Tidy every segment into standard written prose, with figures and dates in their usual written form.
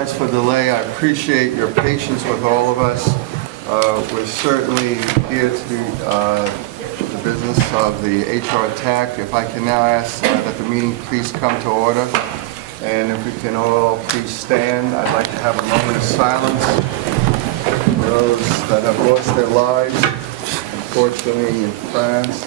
apologize for the delay. I appreciate your patience with all of us. We're certainly here to do the business of the Hrtac. If I can now ask that the meeting please come to order. And if we can all please stand, I'd like to have a moment of silence for those that have lost their lives, unfortunately, in France.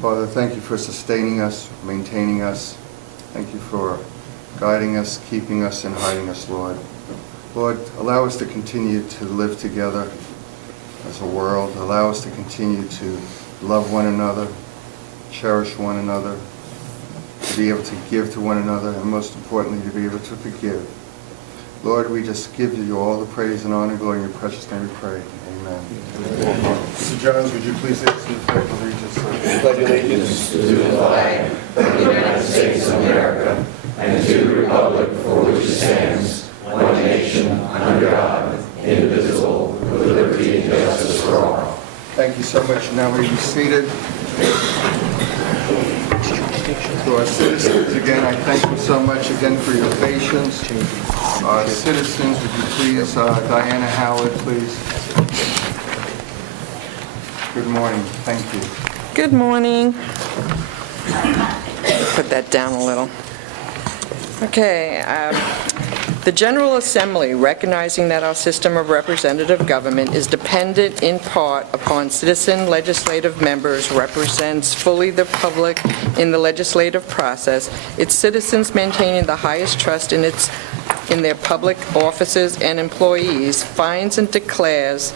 Father, thank you for sustaining us, maintaining us. Thank you for guiding us, keeping us, and hiding us, Lord. Lord, allow us to continue to live together as a world. Allow us to continue to love one another, cherish one another, to be able to give to one another, and most importantly, to be able to forgive. Lord, we just give you all the praise and honor, glory, in your precious name we pray. Amen. Mr. Jones, would you please ask me to pledge allegiance? Pledge allegiance to the flag of the United States of America and to the republic for which it stands, one nation, under God, indivisible, with liberty and justice for all. Thank you so much. Now we be seated. To our citizens, again, I thank you so much again for your patience. Citizens, would you please, Diana Howard, please. Good morning. Thank you. Good morning. Put that down a little. Okay. The General Assembly, recognizing that our system of representative government is dependent in part upon citizen legislative members, represents fully the public in the legislative process, its citizens maintaining the highest trust in their public offices and employees, finds and declares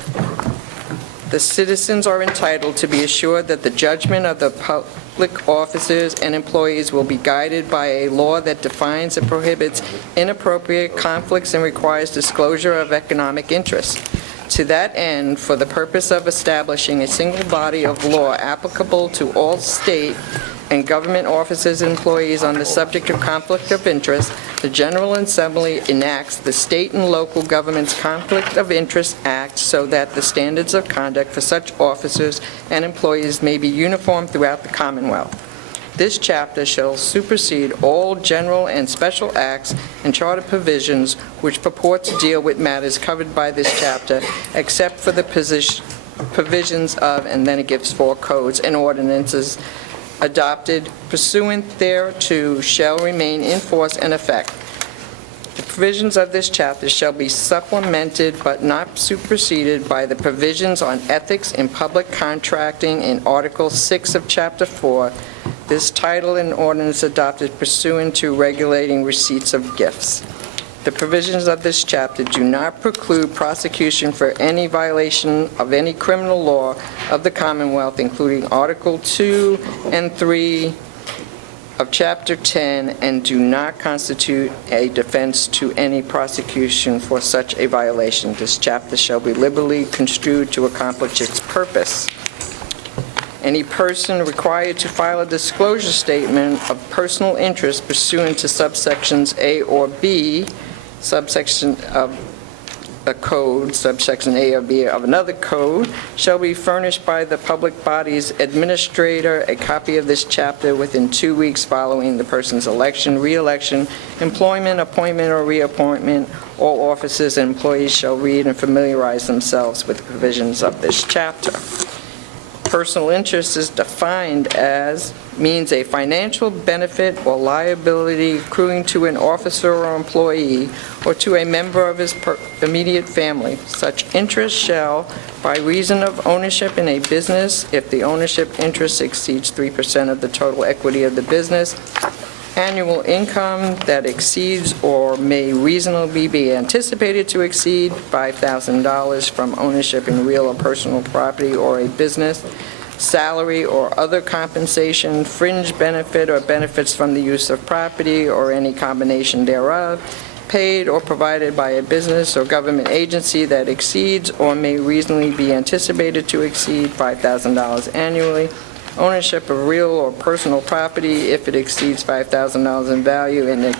the citizens are entitled to be assured that the judgment of the public officers and employees will be guided by a law that defines and prohibits inappropriate conflicts and requires disclosure of economic interests. To that end, for the purpose of establishing a single body of law applicable to all state and government officers and employees on the subject of conflict of interest, the General Assembly enacts the State and Local Governments Conflict of Interest Act so that the standards of conduct for such officers and employees may be uniform throughout the Commonwealth. This chapter shall supersede all general and special acts and charter provisions which purport to deal with matters covered by this chapter, except for the provisions of, and then it gives 4 codes and ordinances adopted pursuant thereto shall remain in force and effect. The provisions of this chapter shall be supplemented but not superseded by the provisions on ethics in public contracting in Article 6 of Chapter 4. This title and ordinance adopted pursuant to regulating receipts of gifts. The provisions of this chapter do not preclude prosecution for any violation of any criminal law of the Commonwealth, including Article 2 and 3 of Chapter 10, and do not constitute a defense to any prosecution for such a violation. This chapter shall be liberally construed to accomplish its purpose. Any person required to file a disclosure statement of personal interest pursuant to subsections A or B, subsection of a code, subsection A or B of another code, shall be furnished by the public body's administrator a copy of this chapter within 2 weeks following the person's election, re-election, employment, appointment, or reappointment. All officers and employees shall read and familiarize themselves with the provisions of this chapter. Personal interest is defined as means a financial benefit or liability accruing to an officer or employee or to a member of his immediate family. Such interest shall, by reason of ownership in a business, if the ownership interest exceeds 3% of the total equity of the business, annual income that exceeds or may reasonably be anticipated to exceed $5,000 from ownership in real or personal property or a business, salary or other compensation, fringe benefit or benefits from the use of property or any combination thereof, paid or provided by a business or government agency that exceeds or may reasonably be anticipated to exceed $5,000 annually, ownership of real or personal property if it exceeds $5,000 in value and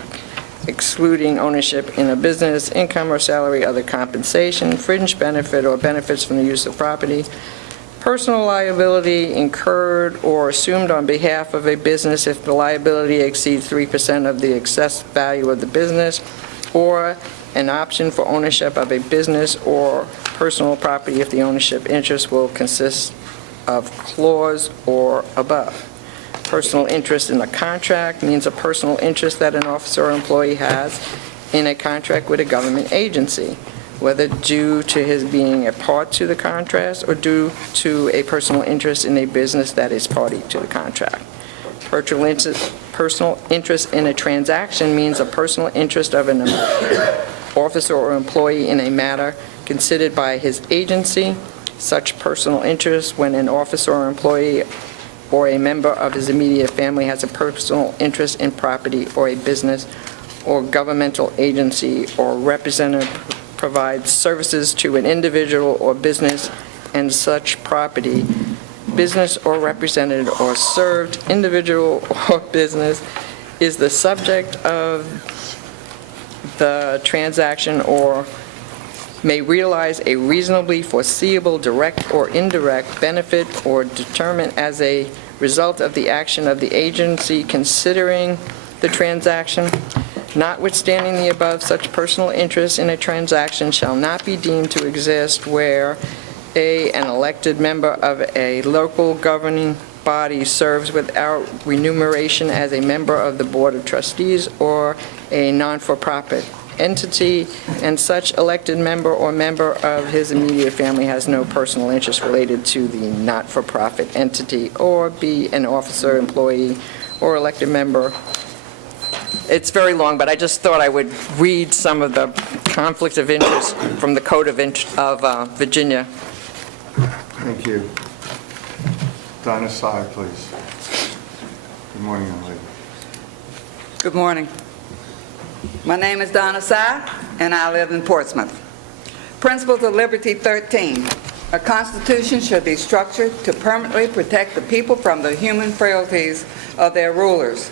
excluding ownership in a business, income or salary, other compensation, fringe benefit, or benefits from the use of property, personal liability incurred or assumed on behalf of a business if the liability exceeds 3% of the excess value of the business, or an option for ownership of a business or personal property if the ownership interest will consist of clause or above. Personal interest in a contract means a personal interest that an officer or employee has in a contract with a government agency, whether due to his being a part to the contract or due to a personal interest in a business that is party to the contract. Personal interest in a transaction means a personal interest of an officer or employee in a matter considered by his agency. Such personal interest when an officer or employee or a member of his immediate family has a personal interest in property or a business or governmental agency or representative provides services to an individual or business, and such property, business or represented or served individual or business is the subject of the transaction or may realize a reasonably foreseeable direct or indirect benefit or determine as a result of the action of the agency considering the transaction. Notwithstanding the above, such personal interest in a transaction shall not be deemed to exist where an elected member of a local governing body serves without remuneration as a member of the Board of Trustees or a non-for-profit entity, and such elected member or member of his immediate family has no personal interest related to the not-for-profit entity, or be an officer, employee, or elected member. It's very long, but I just thought I would read some of the conflict of interest from the Code of Virginia. Thank you. Donna Sy, please. Good morning, young lady. Good morning. My name is Donna Sy, and I live in Portsmouth. Principles of Liberty 13. A constitution should be structured to permanently protect the people from the human frailties of their rulers.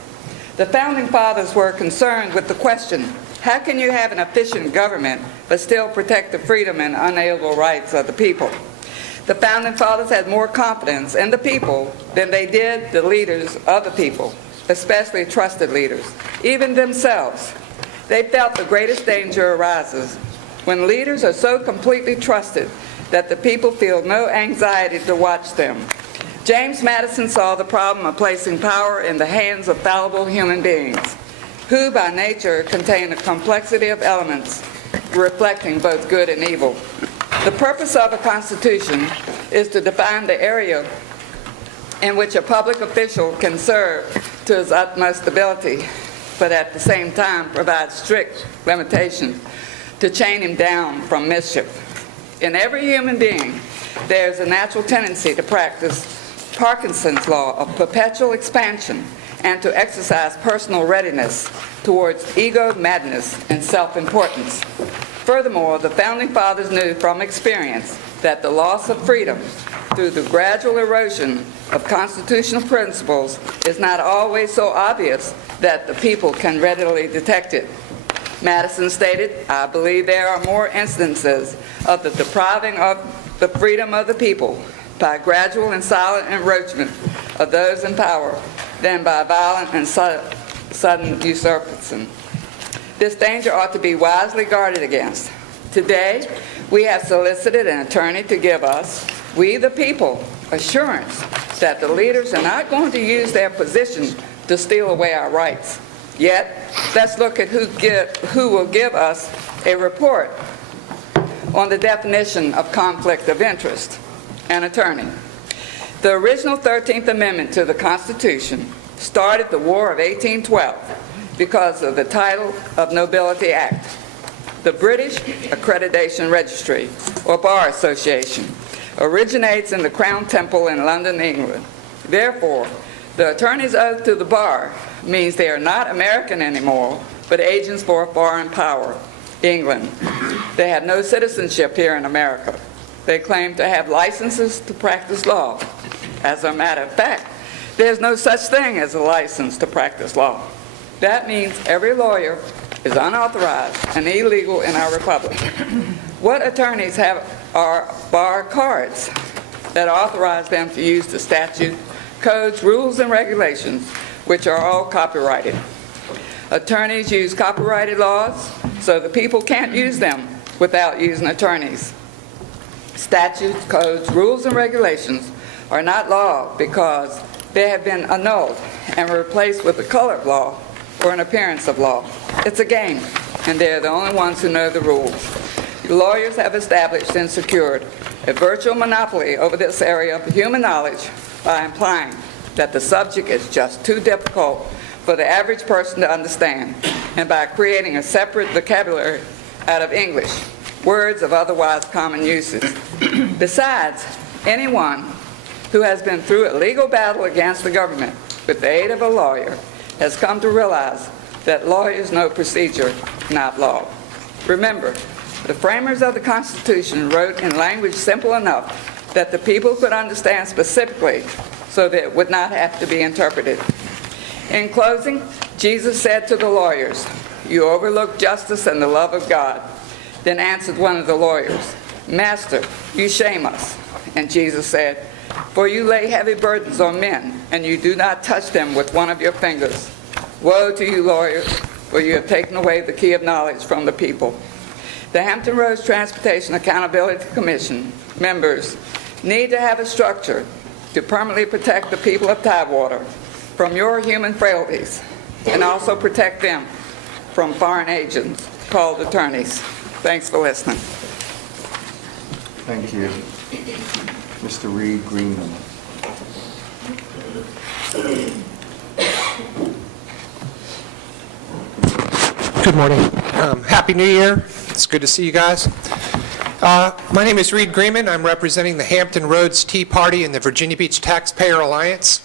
The Founding Fathers were concerned with the question, how can you have an efficient government but still protect the freedom and unalienable rights of the people? The Founding Fathers had more confidence in the people than they did the leaders of the people, especially trusted leaders, even themselves. They felt the greatest danger arises when leaders are so completely trusted that the people feel no anxiety to watch them. James Madison saw the problem of placing power in the hands of fallible human beings, who by nature contain a complexity of elements reflecting both good and evil. The purpose of a constitution is to define the area in which a public official can serve to his utmost ability, but at the same time provide strict limitations to chain him down from mischief. In every human being, there is a natural tendency to practice Parkinson's law of perpetual expansion and to exercise personal readiness towards ego madness and self-importance. Furthermore, the Founding Fathers knew from experience that the loss of freedom through the gradual erosion of constitutional principles is not always so obvious that the people can readily detect it. Madison stated, "I believe there are more instances of the depriving of the freedom of the people by gradual and silent encroachment of those in power than by violent and sudden usurpation. This danger ought to be wisely guarded against. Today, we have solicited an attorney to give us, we the people, assurance that the leaders are not going to use their position to steal away our rights. Yet, let's look at who will give us a report on the definition of conflict of interest. An attorney. The original 13th Amendment to the Constitution started the War of 1812 because of the Title of Nobility Act. The British Accreditation Registry, or Bar Association, originates in the Crown Temple in London, England. Therefore, the attorney's oath to the bar means they are not American anymore, but agents for a foreign power, England. They have no citizenship here in America. They claim to have licenses to practice law. As a matter of fact, there's no such thing as a license to practice law. That means every lawyer is unauthorized and illegal in our republic. What attorneys have are bar cards that authorize them to use the statute, codes, rules, and regulations, which are all copyrighted. Attorneys use copyrighted laws, so the people can't use them without using attorneys. Statutes, codes, rules, and regulations are not law because they have been annulled and replaced with the color of law or an appearance of law. It's a game, and they're the only ones who know the rules. Lawyers have established and secured a virtual monopoly over this area of human knowledge by implying that the subject is just too difficult for the average person to understand, and by creating a separate vocabulary out of English, words of otherwise common uses. Besides, anyone who has been through a legal battle against the government with the aid of a lawyer has come to realize that lawyers know procedure, not law. Remember, the framers of the Constitution wrote in language simple enough that the people could understand specifically so that it would not have to be interpreted. In closing, Jesus said to the lawyers, "You overlook justice and the love of God." Then answered one of the lawyers, "Master, you shame us." And Jesus said, "For you lay heavy burdens on men, and you do not touch them with one of your fingers. Woe to you, lawyers, for you have taken away the key of knowledge from the people." The Hampton Roads Transportation Accountability Commission members need to have a structure to permanently protect the people of Tidewater from your human frailties and also protect them from foreign agents called attorneys. Thanks for listening. Thank you. Mr. Reed Greenman. Good morning. Happy New Year. It's good to see you guys. My name is Reed Greenman. I'm representing the Hampton Roads Tea Party and the Virginia Beach Taxpayer Alliance.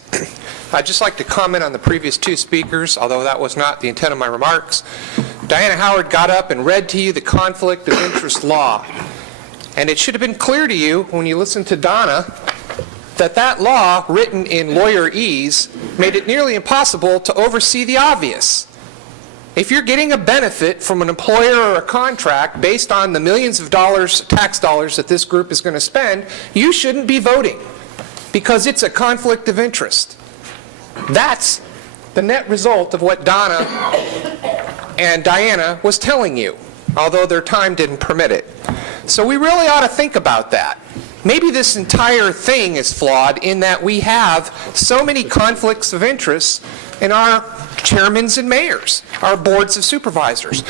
I'd just like to comment on the previous two speakers, although that was not the intent of my remarks. Diana Howard got up and read to you the conflict of interest law. And it should have been clear to you when you listened to Donna that that law, written in lawyerese, made it nearly impossible to oversee the obvious. If you're getting a benefit from an employer or a contract based on the millions of dollars, tax dollars that this group is going to spend, you shouldn't be voting because it's a conflict of interest. That's the net result of what Donna and Diana was telling you, although their time didn't permit it. So we really ought to think about that. Maybe this entire thing is flawed in that we have so many conflicts of interest in our chairmans and mayors, our boards of supervisors.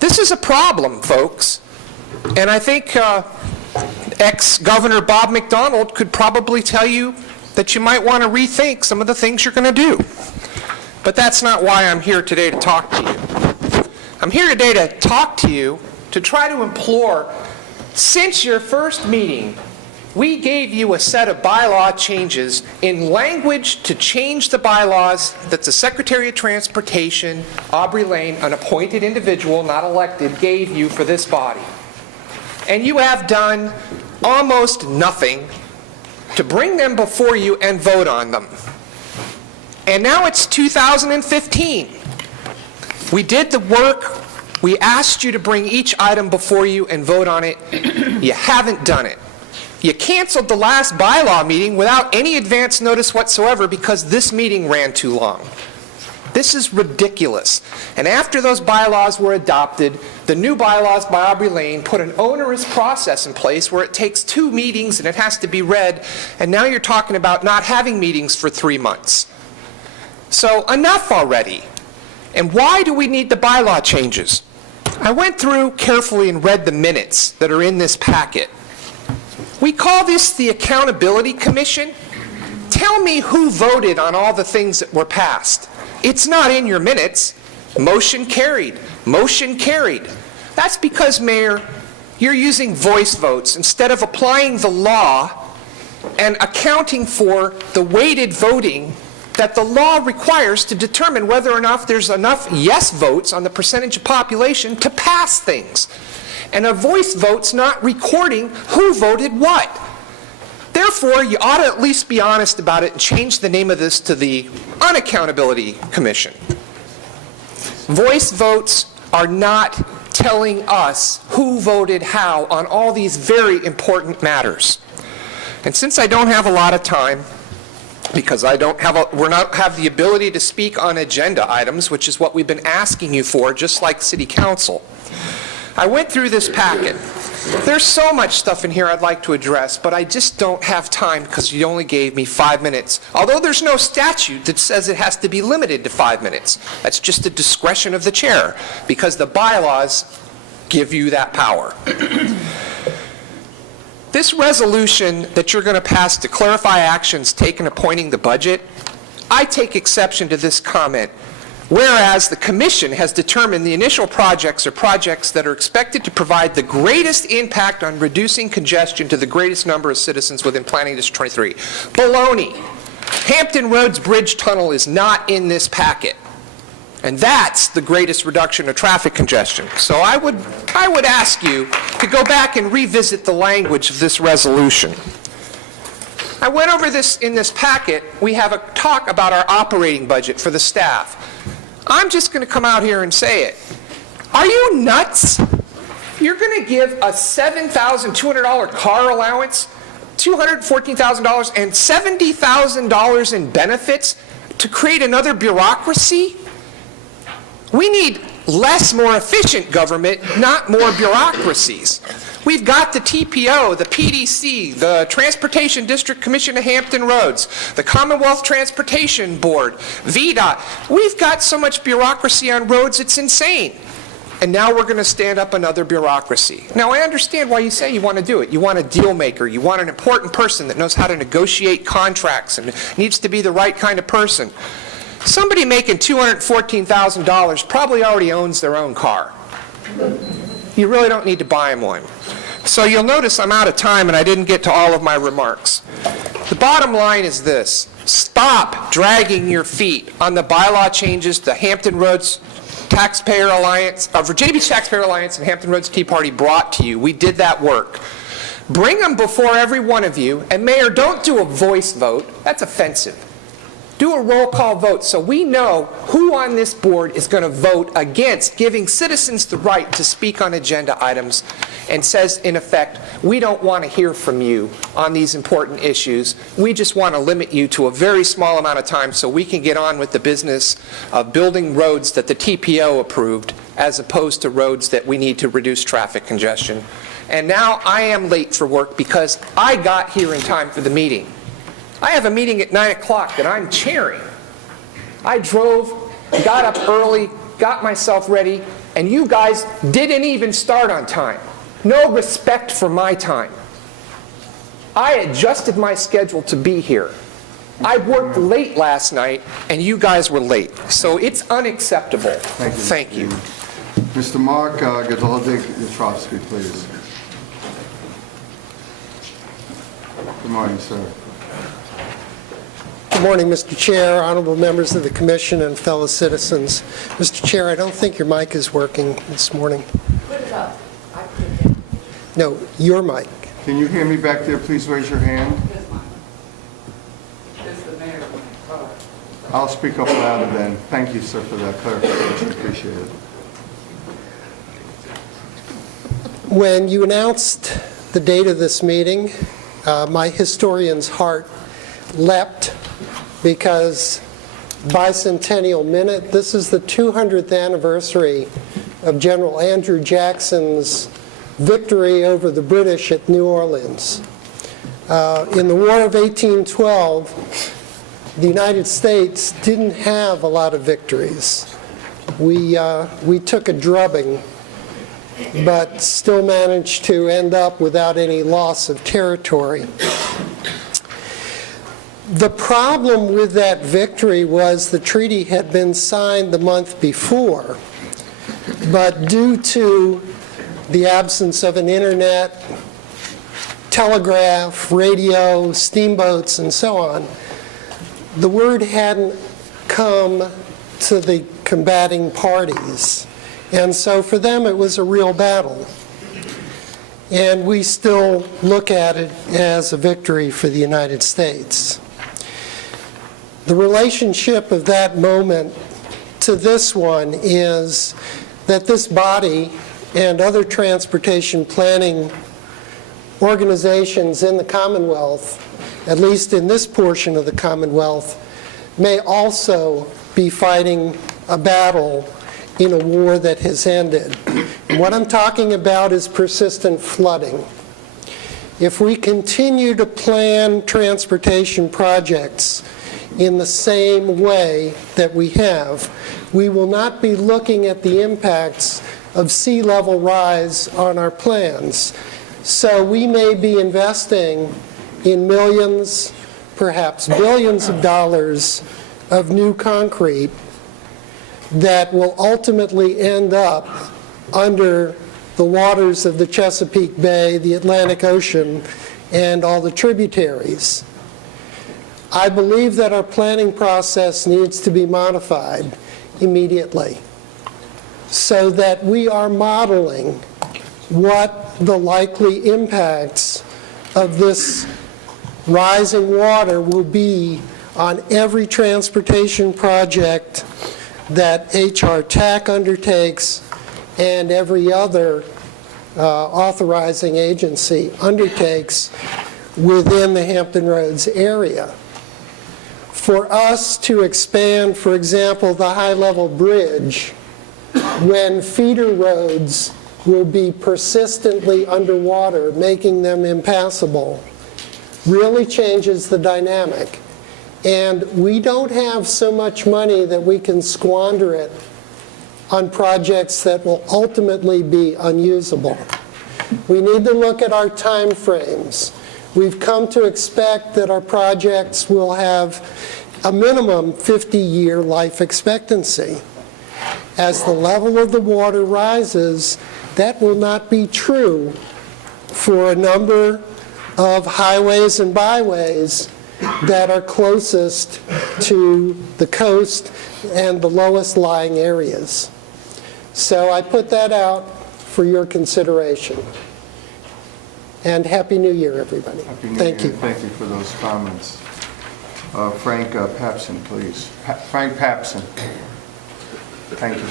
This is a problem, folks, and I think ex-Governor Bob McDonald could probably tell you that you might want to rethink some of the things you're going to do. But that's not why I'm here today to talk to you. I'm here today to talk to you to try to implore, since your first meeting, we gave you a set of bylaw changes in language to change the bylaws that the Secretary of Transportation, Aubrey Lane, an appointed individual, not elected, gave you for this body. And you have done almost nothing to bring them before you and vote on them. And now it's 2015. We did the work. We asked you to bring each item before you and vote on it. You haven't done it. You canceled the last bylaw meeting without any advance notice whatsoever because this meeting ran too long. This is ridiculous. And after those bylaws were adopted, the new bylaws by Aubrey Lane put an onerous process in place where it takes 2 meetings and it has to be read, and now you're talking about not having meetings for 3 months. So enough already. And why do we need the bylaw changes? I went through carefully and read the minutes that are in this packet. We call this the Accountability Commission. Tell me who voted on all the things that were passed. It's not in your minutes. Motion carried. Motion carried. That's because, Mayor, you're using voice votes instead of applying the law and accounting for the weighted voting that the law requires to determine whether or not there's enough yes votes on the percentage of population to pass things. And a voice vote's not recording who voted what. Therefore, you ought to at least be honest about it and change the name of this to the Unaccountability Commission. Voice votes are not telling us who voted how on all these very important matters. And since I don't have a lot of time, because we're not have the ability to speak on agenda items, which is what we've been asking you for, just like City Council, I went through this packet. There's so much stuff in here I'd like to address, but I just don't have time because you only gave me 5 minutes. Although there's no statute that says it has to be limited to 5 minutes. That's just the discretion of the chair, because the bylaws give you that power. This resolution that you're going to pass to clarify actions taken appointing the budget, I take exception to this comment. Whereas the Commission has determined the initial projects are projects that are expected to provide the greatest impact on reducing congestion to the greatest number of citizens within Planning District 23. Baloney. Hampton Roads Bridge Tunnel is not in this packet. And that's the greatest reduction of traffic congestion. So I would ask you to go back and revisit the language of this resolution. I went over this in this packet. We have a talk about our operating budget for the staff. I'm just going to come out here and say it. Are you nuts? You're going to give a $7,200 car allowance, $214,000, and $70,000 in benefits to create another bureaucracy? We need less, more efficient government, not more bureaucracies. We've got the TPO, the PDC, the Transportation District Commission of Hampton Roads, the Commonwealth Transportation Board, VDOT. We've got so much bureaucracy on roads, it's insane. And now we're going to stand up another bureaucracy. Now, I understand why you say you want to do it. You want a deal maker. You want an important person that knows how to negotiate contracts and needs to be the right kind of person. Somebody making $214,000 probably already owns their own car. You really don't need to buy them one. So you'll notice I'm out of time and I didn't get to all of my remarks. The bottom line is this. Stop dragging your feet on the bylaw changes the Hampton Roads Taxpayer Alliance, Virginia Beach Taxpayer Alliance and Hampton Roads Tea Party brought to you. We did that work. Bring them before every one of you. And Mayor, don't do a voice vote. That's offensive. Do a roll call vote so we know who on this board is going to vote against giving citizens the right to speak on agenda items and says, in effect, we don't want to hear from you on these important issues. We just want to limit you to a very small amount of time so we can get on with the business of building roads that the TPO approved as opposed to roads that we need to reduce traffic congestion. And now I am late for work because I got here in time for the meeting. I have a meeting at 9 o'clock that I'm chairing. I drove, got up early, got myself ready, and you guys didn't even start on time. No respect for my time. I adjusted my schedule to be here. I worked late last night, and you guys were late. So it's unacceptable. Thank you. Mr. Mark Gadoldig-Yatrovsky, please. Good morning, sir. Good morning, Mr. Chair, honorable members of the Commission, and fellow citizens. Mr. Chair, I don't think your mic is working this morning. Put it up. I put it down. No, your mic. Can you hear me back there? Please raise your hand. I'll speak up louder then. Thank you, sir, for that clarification. Appreciate it. When you announced the date of this meeting, my historian's heart leapt because bicentennial minute, this is the 200th anniversary of General Andrew Jackson's victory over the British at New Orleans. In the War of 1812, the United States didn't have a lot of victories. We took a drubbing, but still managed to end up without any loss of territory. The problem with that victory was the treaty had been signed the month before, but due to the absence of an internet, telegraph, radio, steamboats, and so on, the word hadn't come to the combating parties. And so for them it was a real battle. And we still look at it as a victory for the United States. The relationship of that moment to this one is that this body and other transportation planning organizations in the Commonwealth, at least in this portion of the Commonwealth, may also be fighting a battle in a war that has ended. And what I'm talking about is persistent flooding. If we continue to plan transportation projects in the same way that we have, we will not be looking at the impacts of sea level rise on our plans. So we may be investing in millions, perhaps billions of dollars of new concrete that will ultimately end up under the waters of the Chesapeake Bay, the Atlantic Ocean, and all the tributaries. I believe that our planning process needs to be modified immediately so that we are modeling what the likely impacts of this rising water will be on every transportation project that Hrtac undertakes and every other authorizing agency undertakes within the Hampton Roads area. For us to expand, for example, the high-level bridge, when feeder roads will be persistently underwater, making them impassable, really changes the dynamic. And we don't have so much money that we can squander it on projects that will ultimately be unusable. We need to look at our time frames. We've come to expect that our projects will have a minimum 50-year life expectancy. As the level of the water rises, that will not be true for a number of highways and byways that are closest to the coast and the lowest lying areas. So I put that out for your consideration. And Happy New Year, everybody. Happy New Thank Year. you. Thank you for those comments. Frank Papson, please. Frank Papson. Thank you.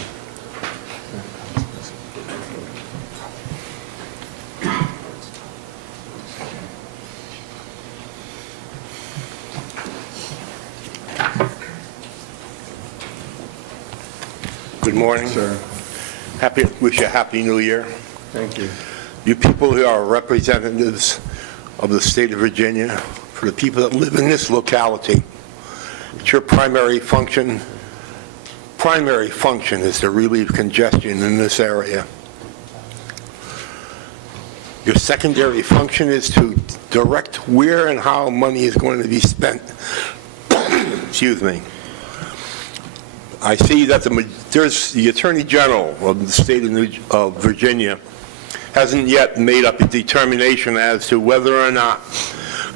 Good morning. Sir. Wish you a Happy New Year. Thank you. You people who are representatives of the state of Virginia, for the people that live in this locality, it's your primary function is to relieve congestion in this area. Your secondary function is to direct where and how money is going to be spent. Excuse me. I see that there's the Attorney General of the state of Virginia hasn't yet made up a determination as to whether or not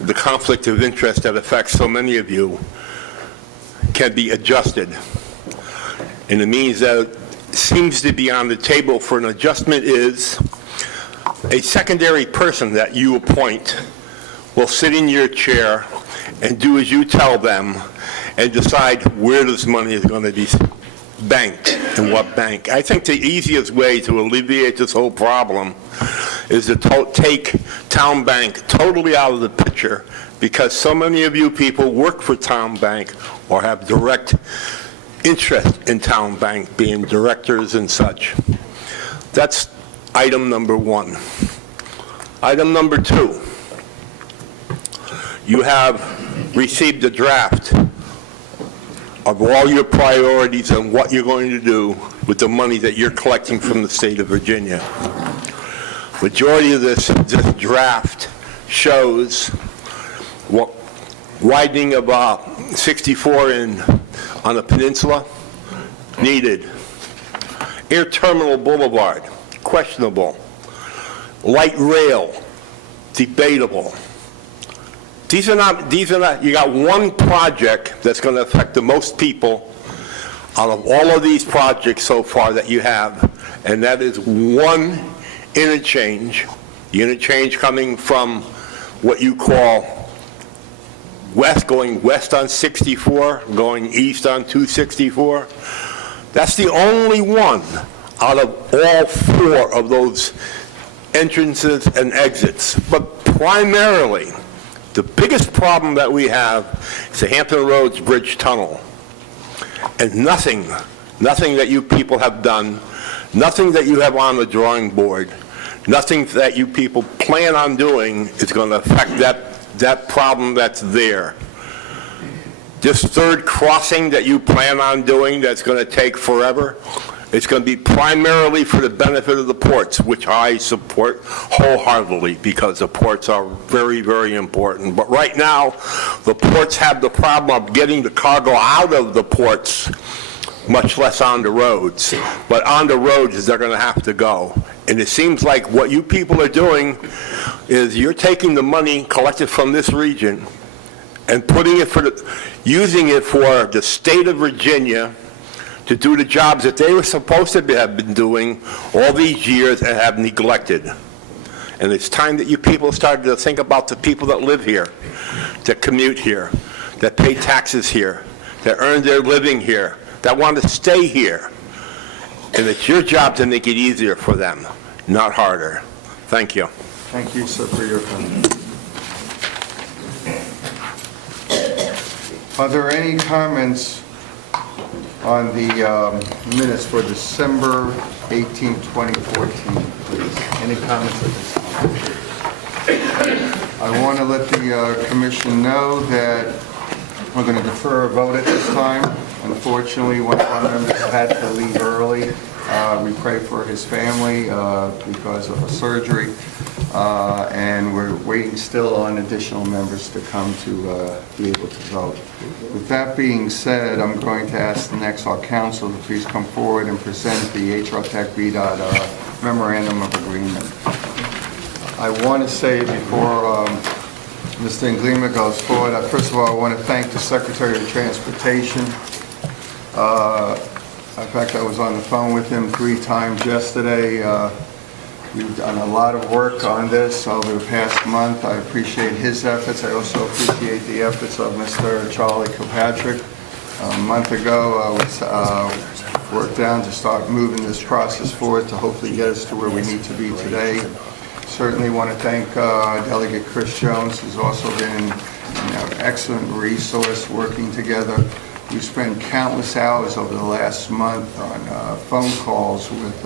the conflict of interest that affects so many of you can be adjusted. And it means that it seems to be on the table for an adjustment is a secondary person that you appoint will sit in your chair and do as you tell them and decide where this money is going to be banked and what bank. I think the easiest way to alleviate this whole problem is to take Town Bank totally out of the picture, because so many of you people work for Town Bank or have direct interest in Town Bank, being directors and such. That's item number one. Item number two, you have received a draft of all your priorities and what you're going to do with the money that you're collecting from the state of Virginia. Majority of this draft shows what widening of 64 on the peninsula, needed. Air Terminal Boulevard, questionable. Light rail, debatable. These are not, you got one project that's going to affect the most people out of all of these projects so far that you have, and that is one interchange, the interchange coming from what you call west, going west on 64, going east on 264. That's the only one out of all 4 of those entrances and exits. But primarily, the biggest problem that we have is the Hampton Roads Bridge Tunnel. And nothing that you people have done, nothing that you have on the drawing board, nothing that you people plan on doing is going to affect that problem that's there. This third crossing that you plan on doing that's going to take forever, it's going to be primarily for the benefit of the ports, which I support wholeheartedly because the ports are very, very important. But right now, the ports have the problem of getting the cargo out of the ports, much less on the roads. But on the roads, they're going to have to go. And it seems like what you people are doing is you're taking the money collected from this region and putting it using it for the state of Virginia to do the jobs that they were supposed to have been doing all these years and have neglected. And it's time that you people started to think about the people that live here, that commute here, that pay taxes here, that earn their living here, that want to stay here. And it's your job to make it easier for them, not harder. Thank you. Thank you, sir, for your comment. Are there any comments on the minutes for December 18, 2014, please? Any comments at this time? I want to let the commission know that we're going to defer a vote at this time. Unfortunately, one of our members had to leave early. We pray for his family because of a surgery, and we're waiting still on additional members to come to be able to vote. With that being said, I'm going to ask the next our council to please come forward and present the Hrtac VDOT Memorandum of Agreement. I want to say before Mr. Englima goes forward, first of all, I want to thank the Secretary of Transportation. In fact, I was on the phone with him 3 times yesterday. We've done a lot of work on this over the past month. I appreciate his efforts. I also appreciate the efforts of Mr. Charlie Kilpatrick. A month ago, I was worked down to start moving this process forward to hopefully get us to where we need to be today. Certainly want to thank Delegate Chris Jones, who's also been an excellent resource working together. We've spent countless hours over the last month on phone calls with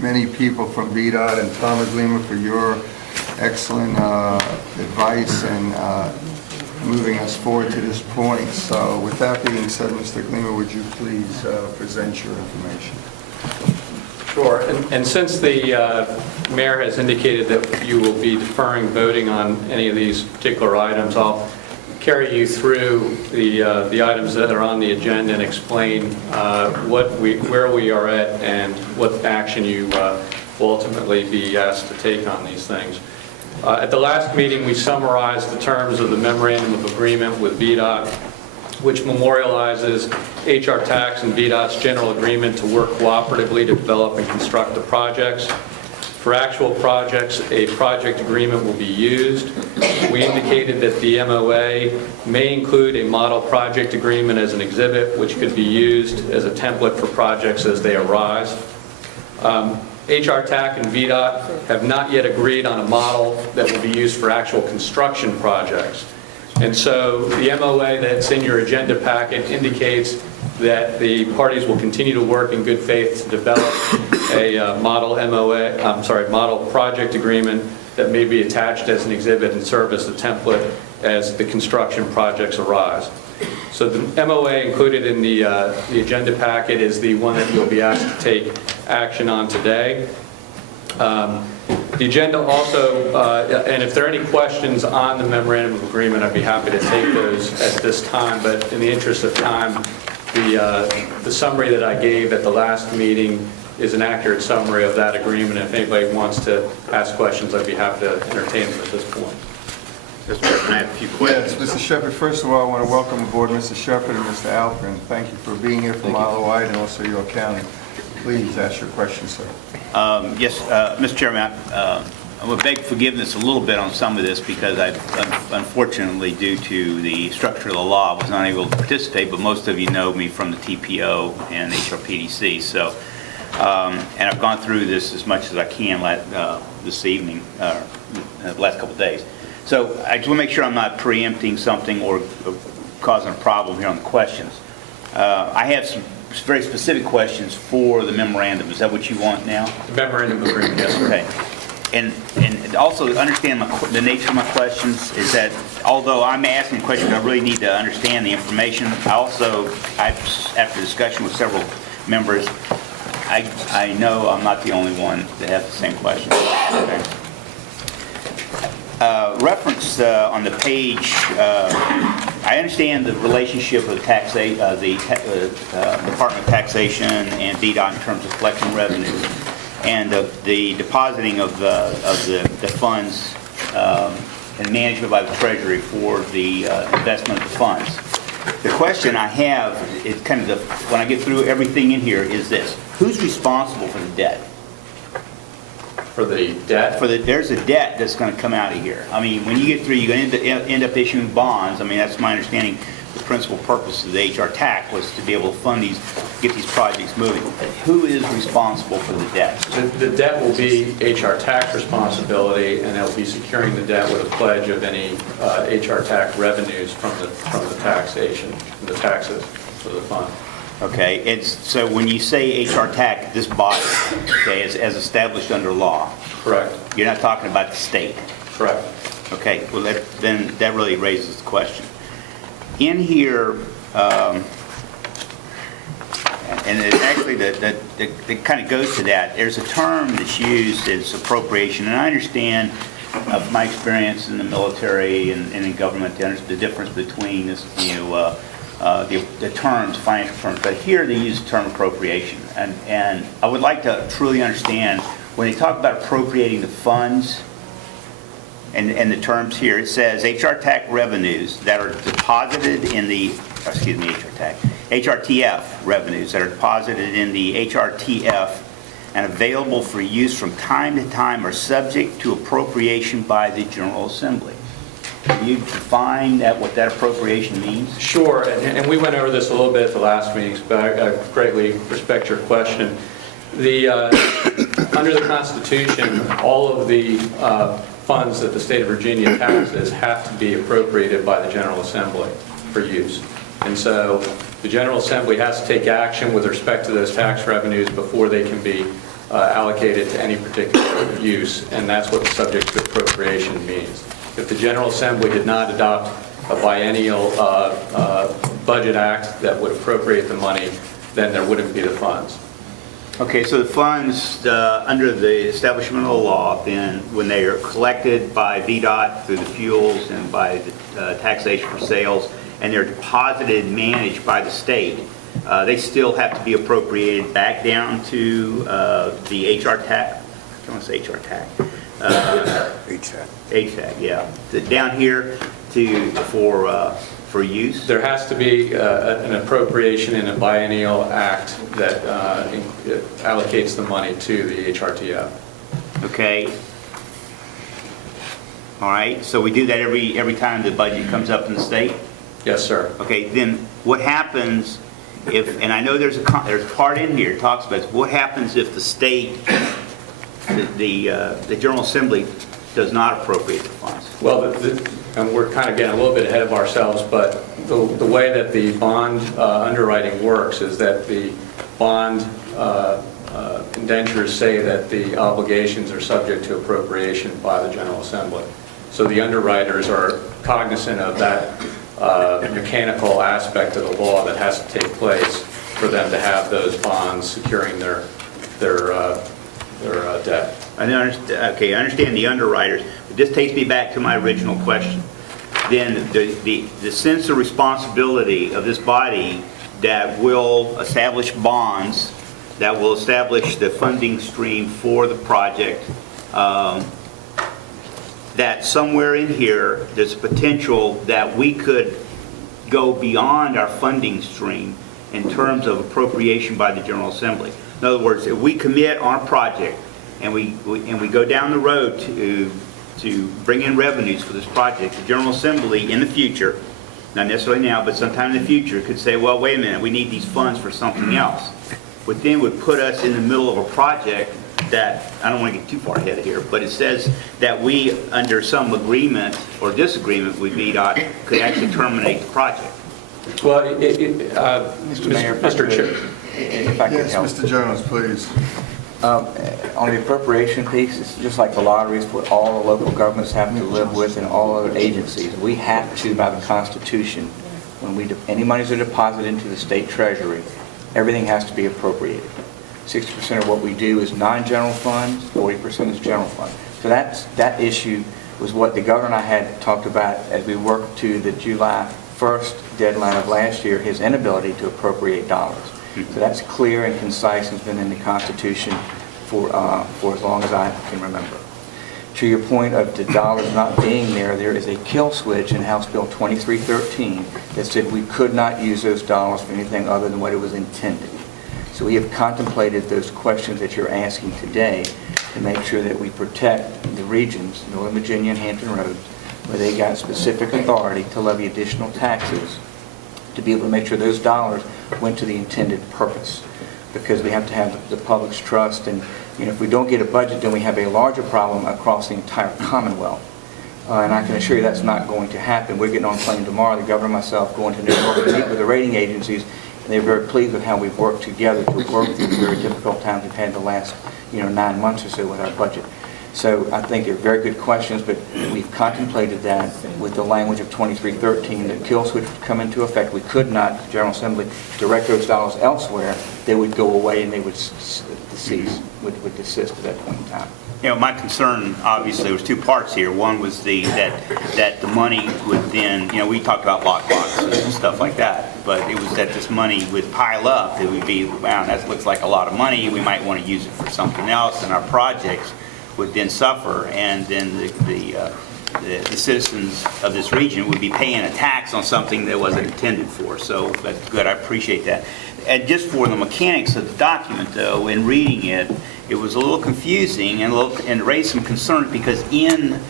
many people from VDOT and Tom Englima for your excellent advice and moving us forward to this point. So with that being said, Mr. Englima, would you please present your information? Sure. And since the mayor has indicated that you will be deferring voting on any of these particular items, I'll carry you through the items that are on the agenda and explain where we are at and what action you will ultimately be asked to take on these things. At the last meeting, we summarized the terms of the Memorandum of Agreement with VDOT, which memorializes Hrtac and VDOT's general agreement to work cooperatively to develop and construct the projects. For actual projects, a project agreement will be used. We indicated that the MOA may include a model project agreement as an exhibit, which could be used as a template for projects as they arise. Hrtac and VDOT have not yet agreed on a model that will be used for actual construction projects. And so the MOA that's in your agenda packet indicates that the parties will continue to work in good faith to develop a model project agreement that may be attached as an exhibit and serve as the template as the construction projects arise. So the MOA included in the agenda packet is the one that you'll be asked to take action on today. The agenda also, and if there are any questions on the Memorandum of Agreement, I'd be happy to take those at this time, but in the interest of time, the summary that I gave at the last meeting is an accurate summary of that agreement. If anybody wants to ask questions, I'd be happy to entertain them at this point. Mr. Chairman, I have a few questions. Yes, Mr. Shepard, first of all, I want to welcome aboard Mr. Shepard and Mr. Alpern. Thank you for being here from Isle of Wight and also York County. Please ask your question, sir. Yes, Mr. Chairman, I I'm going to beg forgiveness a little bit on some of this because I, unfortunately, due to the structure of the law, was not able to participate, but most of you know me from the TPO and HRPDC. So, and I've gone through this as much as I can this evening, the last couple of days. So I just want to make sure I'm not preempting something or causing a problem here on the questions. I have some very specific questions for the memorandum. Is that what you want now? The memorandum of agreement, yes, sir. Okay. And also understand the nature of my questions is that although I'm asking questions, I really need to understand the information. After discussion with several members, I know I'm not the only one that has the same question. Okay. Reference on the page, I understand the relationship of the Department of Taxation and VDOT in terms of collecting revenue and the depositing of the funds and management by the Treasury for the investment of the funds. The question I have is kind of when I get through everything in here is this: who's responsible for the debt? For the debt? There's a debt that's going to come out of here. I mean, when you get through, you're going to end up issuing bonds. I mean, that's my understanding. The principal purpose of the Hrtac was to be able to fund get these projects moving. Who is responsible for the debt? The debt will be Hrtac responsibility, and they'll be securing the debt with a pledge of any Hrtac revenues from the taxation, from the taxes for the fund. Okay, so when you say Hrtac, this body, okay, as established under law. Correct. You're not talking about the state. Correct. Okay, well then that really raises the question. In here, and it's actually that kind of goes to that. There's a term that's used as appropriation, and I understand of my experience in the military and in government, the difference between this, the terms, financial terms. But here they use the term appropriation, and I would like to truly understand when they talk about appropriating the funds. And the terms here, it says Hrtac revenues that are deposited in the, HRTF revenues that are deposited in the HRTF and available for use from time to time are subject to appropriation by the General Assembly. Can you define what that appropriation means? Sure, and we went over this a little bit at the last meeting, but I greatly respect your question. Under the Constitution, all of the funds that the state of Virginia taxes have to be appropriated by the General Assembly for use. And so the General Assembly has to take action with respect to those tax revenues before they can be allocated to any particular use, and that's what the subject to appropriation means. If the General Assembly did not adopt a biennial budget act that would appropriate the money, then there wouldn't be the funds. Okay, so the funds under the establishment of the law, then when they are collected by VDOT through the fuels and by the taxation for sales, and they're deposited and managed by the state, they still have to be appropriated back down to the Hrtac. I don't want to say Hrtac. HTAC, yeah. Down here for use? There has to be an appropriation in a biennial act that allocates the money to the HRTF. Okay. All right, so we do that every time the budget comes up in the state? Yes, sir. Okay, then what happens if, and I know there's a part in here that talks about what happens if the state, the General Assembly does not appropriate the funds? Well, and we're kind of getting a little bit ahead of ourselves, but the way that the bond underwriting works is that the bond indentures say that the obligations are subject to appropriation by the General Assembly. So the underwriters are cognizant of that mechanical aspect of the law that has to take place for them to have those bonds securing their debt. I understand the underwriters, but this takes me back to my original question. Then the sense of responsibility of this body that will establish bonds, that will establish the funding stream for the project, that somewhere in here there's potential that we could go beyond our funding stream in terms of appropriation by the General Assembly. In other words, if we commit on a project and we go down the road to bring in revenues for this project, the General Assembly in the future, not necessarily now, but sometime in the future, could say, well, wait a minute, we need these funds for something else. Which then would put us in the middle of a project that, I don't want to get too far ahead of here, but it says that we, under some agreement or disagreement with VDOT, could actually terminate the project. Well, Mr. Mayor, Mr. Chair. if I could Yes, help. Mr. Jones, please. On the appropriation piece, it's just like the lotteries, what all the local governments have to live with and all other agencies. We have to, by the Constitution, when any monies are deposited into the state treasury, everything has to be appropriated. 60% of what we do is non-general funds, 40% is general fund. So that issue was what the governor and I had talked about as we worked to the July 1st deadline of last year, his inability to appropriate dollars. So that's clear and concise and has been in the Constitution for as long as I can remember. To your point of the dollars not being there, there is a kill switch in House Bill 2313 that said we could not use those dollars for anything other than what it was intended. So we have contemplated those questions that you're asking today to make sure that we protect the regions, Northern Virginia and Hampton Roads, where they got specific authority to levy additional taxes to be able to make sure those dollars went to the intended purpose. Because we have to have the public's trust, and if we don't get a budget, then we have a larger problem across the entire Commonwealth. And I can assure you that's not going to happen. We're getting on a plane tomorrow, the governor and myself, going to New York to meet with the rating agencies, and they're very pleased with how we've worked together to work through the very difficult times we've had the last 9 months or so with our budget. So I think they're very good questions, but we've contemplated that with the language of 2313, that kill switch would come into effect. We could not, the General Assembly, direct those dollars elsewhere. They would go away and they would would desist at that point in time. My concern, obviously, was two parts here. One was that the money would then, we talked about lockboxes and stuff like that, but it was that this money would pile up. It would be, wow, that looks like a lot of money. We might want to use it for something else, and our projects would then suffer, and then the citizens of this region would be paying a tax on something that wasn't intended for. So that's good. I appreciate that. And just for the mechanics of the document, though, in reading it, it was a little confusing and raised some concerns because in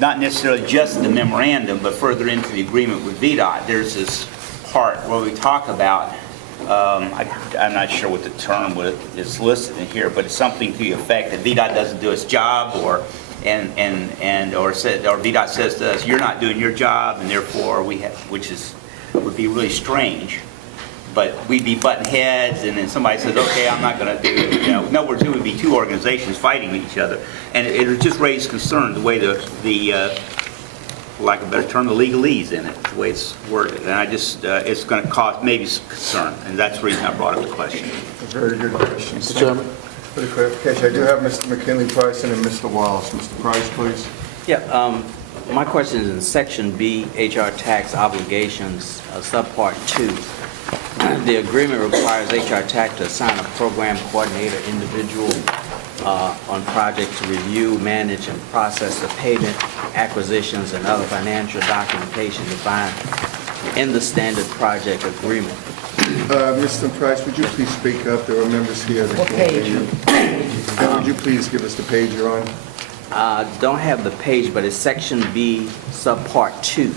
not necessarily just the memorandum, but further into the agreement with VDOT, there's this part where we talk about, I'm not sure what the term is listed in here, but it's something to the effect that VDOT doesn't do its job, or VDOT says to us, you're not doing your job, and therefore would be really strange. But we'd be butting heads, and then somebody says, okay, I'm not going to do it. In other words, it would be two organizations fighting each other. And it would just raise concern the way for lack of a better term, the legalese in it, the way it's worded. And I just, it's going to cause maybe some concern, and that's the reason I brought up the question. Very good question. Mr. Chairman? For the clarification, I do have Mr. McKinley-Price and Mr. Wallace. Mr. Price, please. Yeah, my question is in Section B, HR tax obligations, subpart 2. The agreement requires HR tax to assign a program coordinator individual on project to review, manage, and process the payment, acquisitions, and other financial documentation defined in the standard project agreement. Mr. Price, would you please speak up? There are members here that can't hear you. Would you please give us the page you're on? Don't have the page, but it's Section B, subpart 2.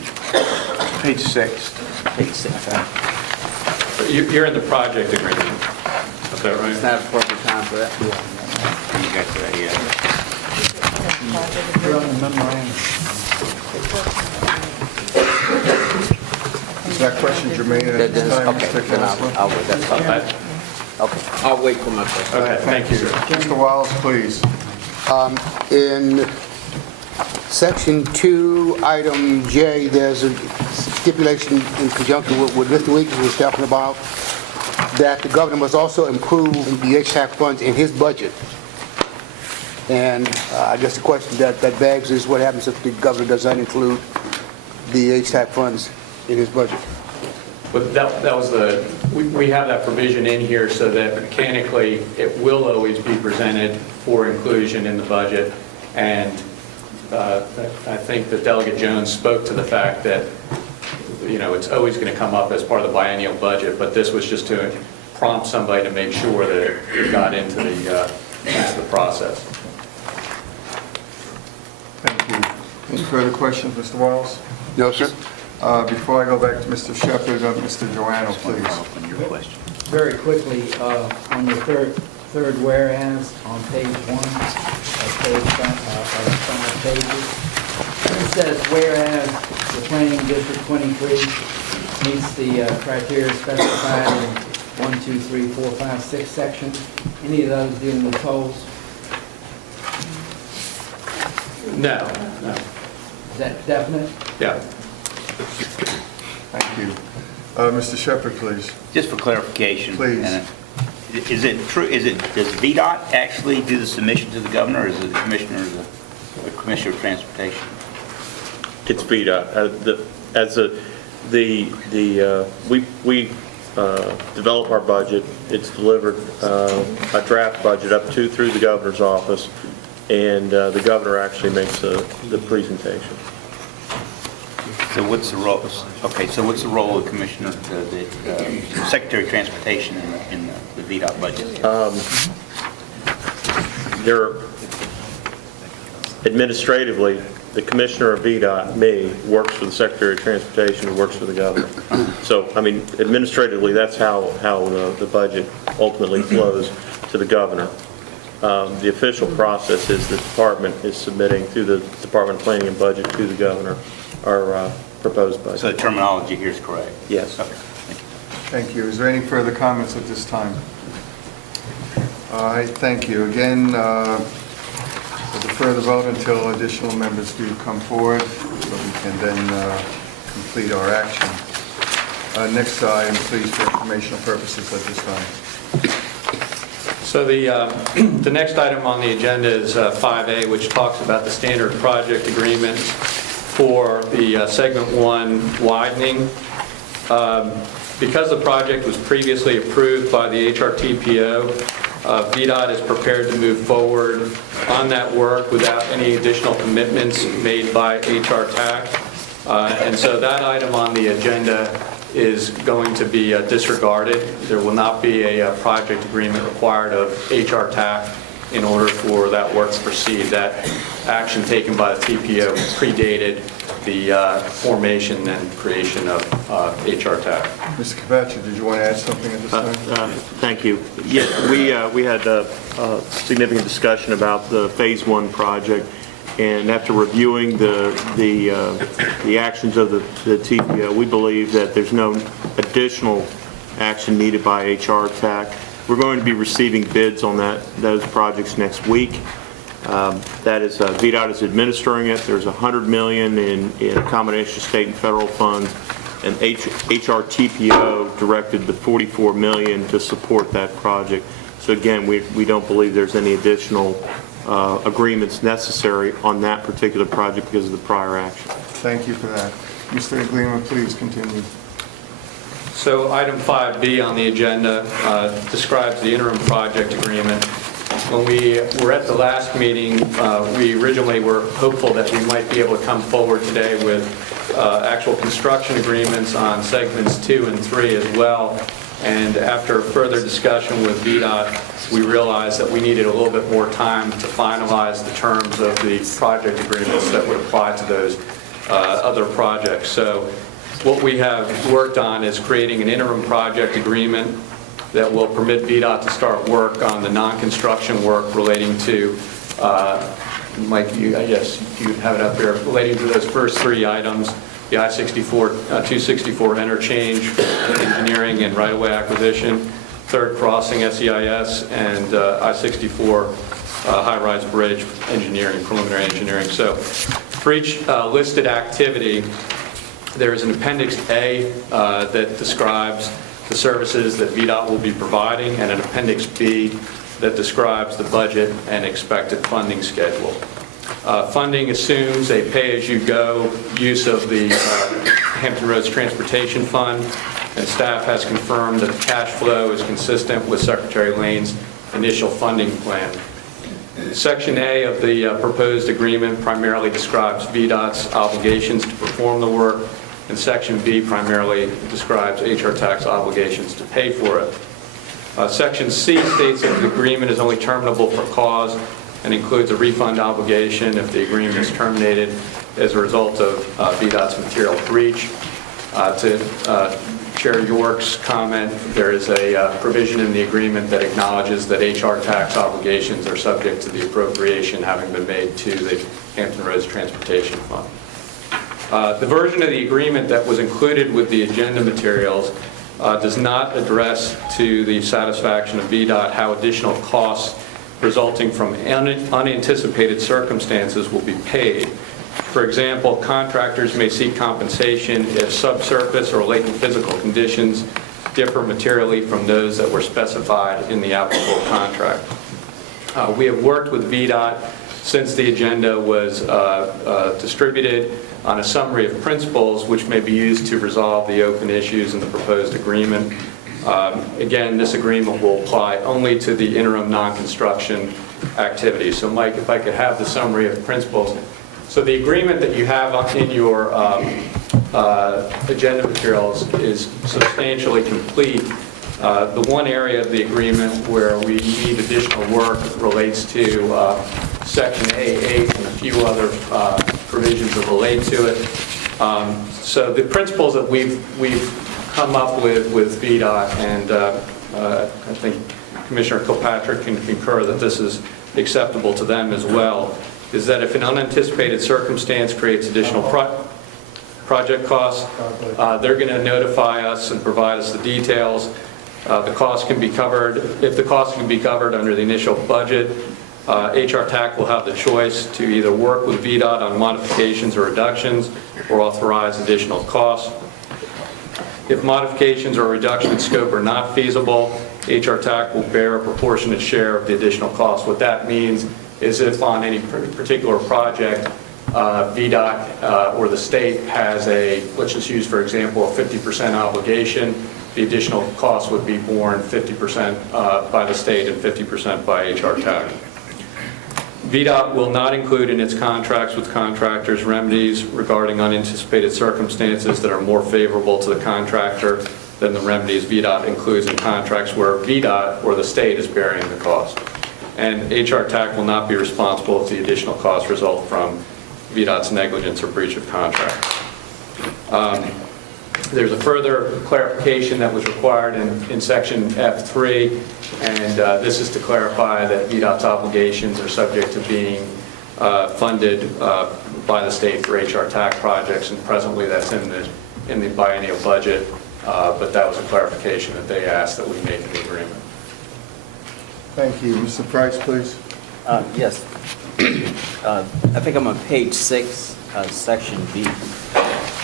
Page 6. Page 6. You're in the project agreement. Is that right? It's not appropriate time for that. You got to that, yeah. We're on the memorandum. Is that question germane at this time, Okay, Mr. then Counselor? I'll wait. That's fine. Okay, I'll wait for my question. Okay, thank you, sir. Mr. Wallace, please. In Section 2, Item J, there's a stipulation in conjunction with what Mr. Wiggins was talking about, that the governor must also improve the HTAC funds in his budget. And I guess the question that begs is what happens if the governor does not include the HTAC funds in his budget? But that was we have that provision in here so that mechanically it will always be presented for inclusion in the budget. And I think that Delegate Jones spoke to the fact that, it's always going to come up as part of the biennial budget, but this was just to prompt somebody to make sure that it got into into the process. Thank you. Any further questions, Mr. Wallace? No, sir. Before I go back to Mr. Shepherd, Mr. Joanno, please. On your question. Very quickly, on your third whereas on page 1 of five pages, it says, whereas the planning district 23 meets the criteria specified in 1, 2, 3, 4, 5, 6 sections. Any of those dealing with tolls? No. Is that definite? Yeah. Thank you. Mr. Shepherd, please. Just for clarification. Please. and Is it true, does VDOT actually do the submission to the governor, or is it the commissioner of transportation? It's VDOT. We develop our budget. It's delivered, a draft budget up to through the governor's office, and the governor actually makes the presentation. So what's the role, okay, so what's the role of the commissioner, the Secretary of Transportation in the VDOT budget? Administratively, the commissioner of VDOT, me, works for the Secretary of Transportation, who works for the governor. So, I mean, administratively, that's how the budget ultimately flows to the governor. The official process is the department is submitting through the Department of Planning and Budget to the governor our proposed budget. So the terminology here is correct? Yes. Okay, thank you. Thank you. Is there any further comments at this time? All right, thank you. Again, we'll defer the vote until additional members do come forward, so we can then complete our action. Next item, please, for informational purposes at this time. So the next item on the agenda is 5A, which talks about the standard project agreement for the Segment 1 widening. Because the project was previously approved by the HRTPO, VDOT is prepared to move forward on that work without any additional commitments made by Hrtac. And so that item on the agenda is going to be disregarded. There will not be a project agreement required of Hrtac in order for that work to proceed. That action taken by the TPO predated the formation and creation of Hrtac. Mr. Kavacha, did you want to add something at this time? Thank you. Yes, we had a significant discussion about the Phase 1 project, and after reviewing the actions of the TPO, we believe that there's no additional action needed by Hrtac. We're going to be receiving bids on those projects next week. That is, VDOT is administering it. There's $100 million in a combination of state and federal funds, and HRTPO directed the $44 million to support that project. So again, we don't believe there's any additional agreements necessary on that particular project because of the prior action. Thank you for that. Mr. Iglima, please continue. So item 5B on the agenda describes the interim project agreement. When we were at the last meeting, we originally were hopeful that we might be able to come forward today with actual construction agreements on segments 2 and 3 as well. And after further discussion with VDOT, we realized that we needed a little bit more time to finalize the terms of the project agreements that would apply to those other projects. So what we have worked on is creating an interim project agreement that will permit VDOT to start work on the non-construction work relating to, Mike, I guess you have it up there, relating to those first 3 items, the I-264 interchange, engineering and right-of-way acquisition, third crossing SEIS, and I-64 high-rise bridge engineering, preliminary engineering. So for each listed activity, there is an Appendix A that describes the services that VDOT will be providing, and an Appendix B that describes the budget and expected funding schedule. Funding assumes a pay-as-you-go use of the Hampton Roads Transportation Fund, and staff has confirmed that the cash flow is consistent with Secretary Lane's initial funding plan. Section A of the proposed agreement primarily describes VDOT's obligations to perform the work, and Section B primarily describes Hrtac's obligations to pay for it. Section C states that the agreement is only terminable for cause and includes a refund obligation if the agreement is terminated as a result of VDOT's material breach. To Chair York's comment, there is a provision in the agreement that acknowledges that HR tax obligations are subject to the appropriation having been made to the Hampton Roads Transportation Fund. The version of the agreement that was included with the agenda materials does not address to the satisfaction of VDOT how additional costs resulting from unanticipated circumstances will be paid. For example, contractors may seek compensation if subsurface or latent physical conditions differ materially from those that were specified in the applicable contract. We have worked with VDOT since the agenda was distributed on a summary of principles which may be used to resolve the open issues in the proposed agreement. Again, this agreement will apply only to the interim non-construction activities. So Mike, if I could have the summary of principles. So the agreement that you have in your agenda materials is substantially complete. The one area of the agreement where we need additional work relates to Section A8 and a few other provisions that relate to it. So the principles that we've come up with VDOT, and I think Commissioner Kilpatrick can concur that this is acceptable to them as well, is that if an unanticipated circumstance creates additional project costs, they're going to notify us and provide us the details. The cost can be covered. If the cost can be covered under the initial budget, Hrtac will have the choice to either work with VDOT on modifications or reductions or authorize additional costs. If modifications or reduction in scope are not feasible, Hrtac will bear a proportionate share of the additional costs. What that means is if on any particular project, VDOT or the state has a, let's just use for example, a 50% obligation, the additional cost would be borne 50% by the state and 50% by Hrtac. VDOT will not include in its contracts with contractors remedies regarding unanticipated circumstances that are more favorable to the contractor than the remedies VDOT includes in contracts where VDOT or the state is bearing the cost. And Hrtac will not be responsible if the additional costs result from VDOT's negligence or breach of contract. There's a further clarification that was required in Section F3, and this is to clarify that VDOT's obligations are subject to being funded by the state for Hrtac projects, and presently that's in the biennial budget, but that was a clarification that they asked that we make in the agreement. Thank you. Mr. Price, please. Yes. I think I'm on page 6, section B,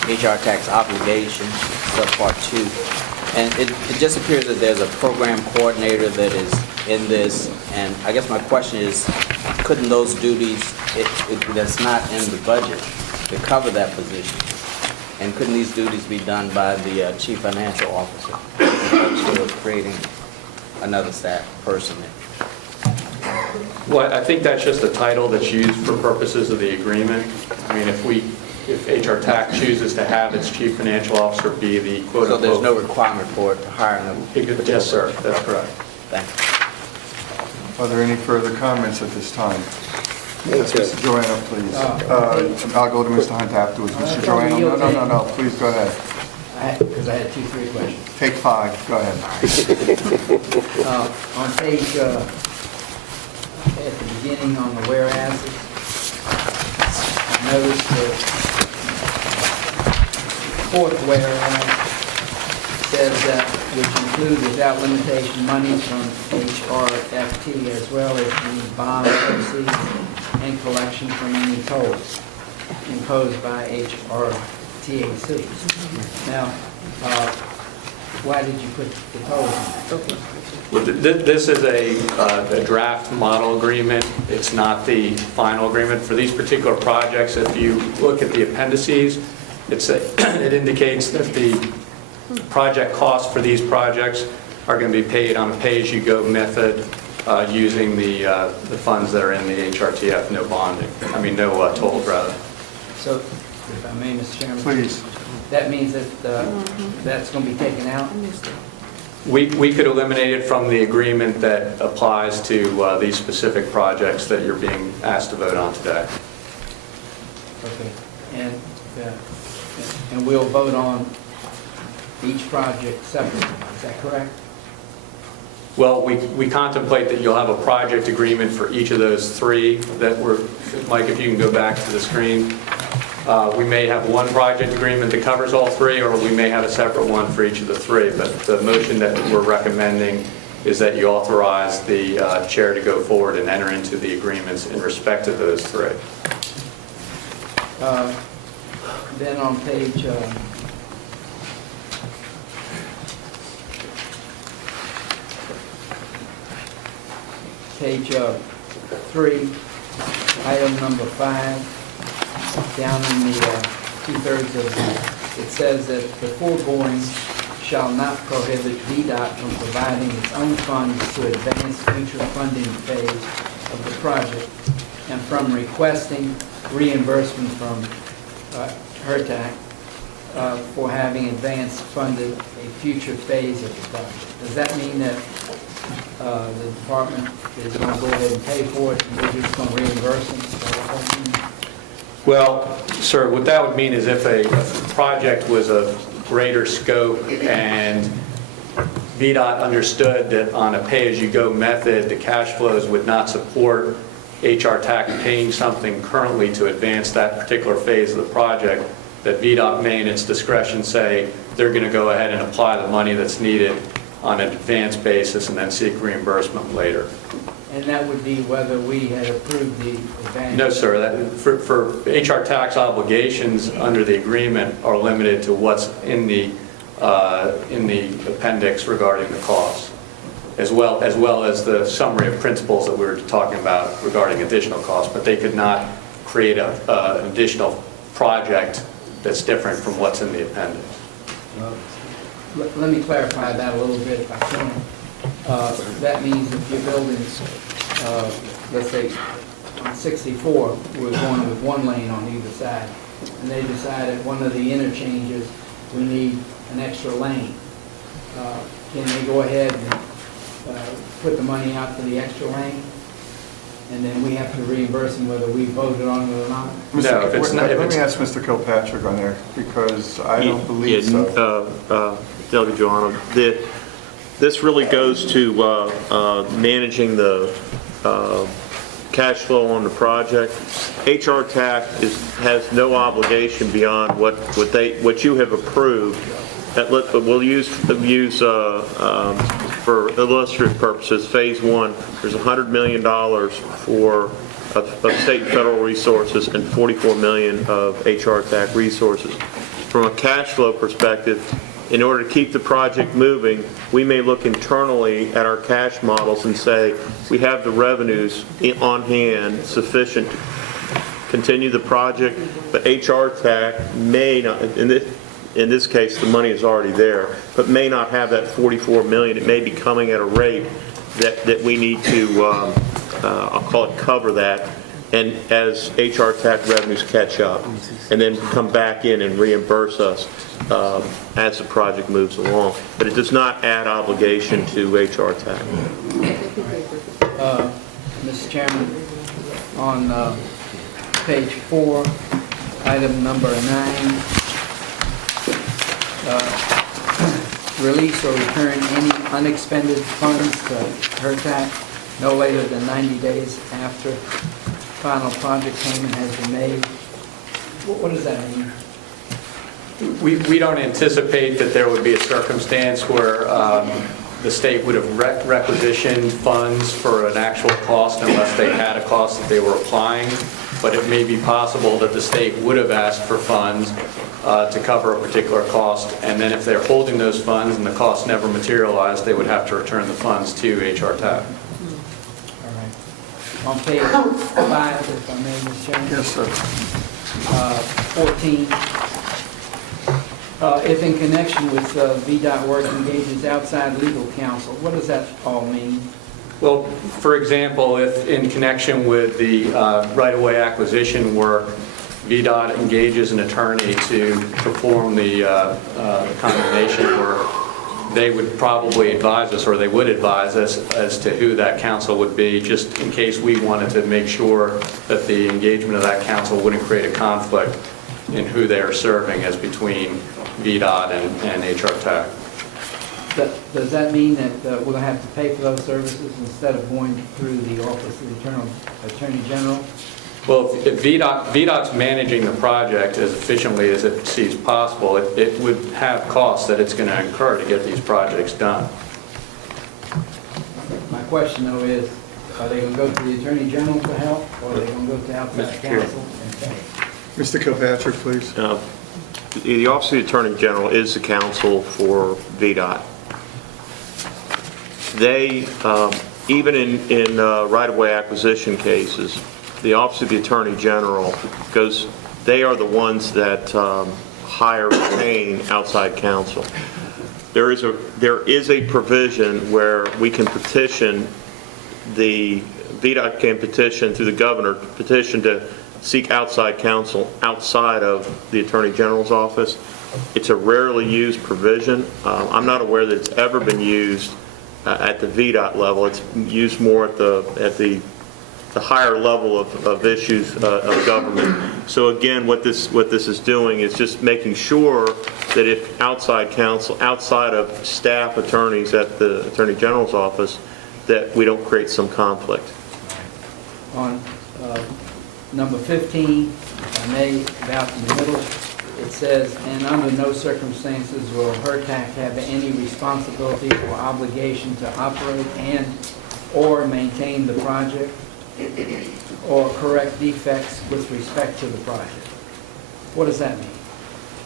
HR tax obligation, subpart 2. And it just appears that there's a program coordinator that is in this. And I guess my question is, couldn't those duties, that's not in the budget, to cover that position? And couldn't these duties be done by the chief financial officer instead of creating another staff person there? Well, I think that's just a title that's used for purposes of the agreement. I mean, if Hrtac chooses to have its chief financial officer be the quote-unquote... So there's no requirement for it to hire them? Yes, sir. That's correct. Thank you. Are there any further comments at this time? Yes, Mr. Joanna, please. I'll go to Mr. Hunt afterwards. Mr. Joanna, no, please go ahead. Because I had 3 questions. Take 5, go ahead. On page, at the beginning on the whereases, notice the 4th whereas says that which include without limitation monies from HRFT as well as the bond proceeds and collection from any tolls imposed by HRTAC. Now, why did you put the tolls in? Well, this is a draft model agreement. It's not the final agreement. For these particular projects, if you look at the appendices, it indicates that the project costs for these projects are going to be paid on a pay-as-you-go method using the funds that are in the HRTF, no bonding. I mean, no tolls, rather. So, if I may, Mr. Chairman. Please. That means that that's going to be taken out? We could eliminate it from the agreement that applies to these specific projects that you're being asked to vote on today. Okay. And we'll vote on each project separately, is that correct? Well, we contemplate that you'll have a project agreement for each of those three that were, Mike, if you can go back to the screen. We may have one project agreement that covers all three, or we may have a separate one for each of the three, but the motion that we're recommending is that you authorize the chair to go forward and enter into the agreements in respect to those three. Then on page page 3, item number 5, down in the two-thirds of it says that the foregoing shall not prohibit VDOT from providing its own funds to advance future funding phase of the project and from requesting reimbursement from Hrtac for having advance funded a future phase of the project. Does that mean that the department is going to go ahead and pay for it and we're just going to reimburse them? Is that what that means? Well, sir, what that would mean is if a project was a greater scope and VDOT understood that on a pay-as-you-go method, the cash flows would not support Hrtac paying something currently to advance that particular phase of the project, that VDOT may in its discretion say they're going to go ahead and apply the money that's needed on an advanced basis and then seek reimbursement later. And that would be whether we had approved the advance? No, sir. For Hrtac's obligations under the agreement are limited to what's in the appendix regarding the costs, as well as the summary of principles that we were talking about regarding additional costs. But they could not create an additional project that's different from what's in the appendix. Let me clarify that a little bit if I can. That means if you're building, let's say, on 64, we're going with one lane on either side, and they decide at one of the interchanges we need an extra lane. Can they go ahead and put the money out for the extra lane? And then we have to reimburse them whether we voted on it or not? No, if it's not. Let me ask Mr. Kilpatrick on there, because I don't believe so. Delegate Johanna, this really goes to managing the cash flow on the project. Hrtac has no obligation beyond what you have approved. We'll use for illustrative purposes, phase 1, there's $100 million of state and federal resources and $44 million of Hrtac resources. From a cash flow perspective, in order to keep the project moving, we may look internally at our cash models and say, we have the revenues on hand sufficient to continue the project, but Hrtac may not, in this case, the money is already there, but may not have that $44 million. It may be coming at a rate that we need to, I'll call it cover that, and as Hrtac revenues catch up, and then come back in and reimburse us as the project moves along. But it does not add obligation to Hrtac. Mr. Chairman, on page 4, item number 9, release or return any unexpended funds to Hrtac no later than 90 days after final project payment has been made. What does that mean? We don't anticipate that there would be a circumstance where the state would have requisitioned funds for an actual cost unless they had a cost that they were applying, but it may be possible that the state would have asked for funds to cover a particular cost, and then if they're holding those funds and the cost never materialized, they would have to return the funds to Hrtac. All right. On page 5, if I may, Mr. Chairman. Yes, sir. 14. If in connection with VDOT work engages outside legal counsel, what does that all mean? Well, for example, if in connection with the right-of-way acquisition work, VDOT engages an attorney to perform the condemnation work, they would probably advise us, or they would advise us as to who that counsel would be, just in case we wanted to make sure that the engagement of that counsel wouldn't create a conflict in who they are serving as between VDOT and Hrtac. Does that mean that we'll have to pay for those services instead of going through the Office of the Attorney General? Well, if VDOT's managing the project as efficiently as it sees possible, it would have costs that it's going to incur to get these projects done. My question, though, is, are they going to go to the Attorney General for help, or are they going to go to outside Mr. Chair. counsel and pay? Mr. Kilpatrick, please. The Office of the Attorney General is the counsel for VDOT. They, even in right-of-way acquisition cases, the Office of the Attorney General goes, they are the ones that hire and retain outside counsel. There is a provision where we can petition, the VDOT can petition through the governor, petition to seek outside counsel outside of the Attorney General's office. It's a rarely used provision. I'm not aware that it's ever been used at the VDOT level. It's used more at the higher level of issues of government. So again, what this is doing is just making sure that if outside counsel, outside of staff attorneys at the Attorney General's office, that we don't create some conflict. On number 15, if I may, about in the middle, it says, and under no circumstances will Hrtac have any responsibility or obligation to operate and/or maintain the project or correct defects with respect to the project. What does that mean?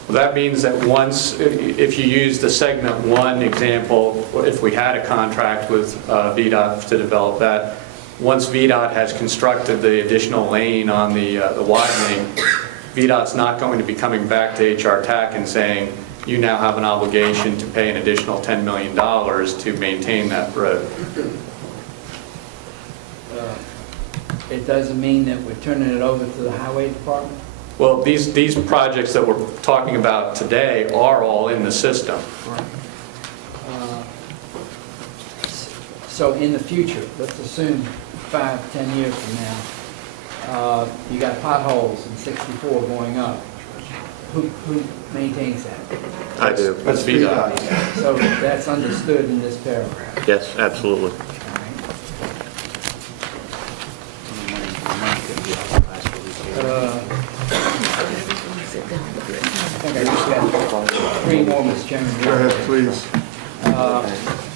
Well, that means that once, if you use the segment 1 example, if we had a contract with VDOT to develop that, once VDOT has constructed the additional lane on the widening, VDOT's not going to be coming back to Hrtac and saying, you now have an obligation to pay an additional $10 million to maintain that road. It doesn't mean that we're turning it over to the Highway Department? Well, these projects that we're talking about today are all in the system. Right. So in the future, let's assume 5-10 years from now, you got potholes in 64 going up. Who maintains that? I do. That's VDOT. So that's understood in this paragraph. Yes, absolutely. I think I just got 3 more, Mr. Chairman. Go ahead, please.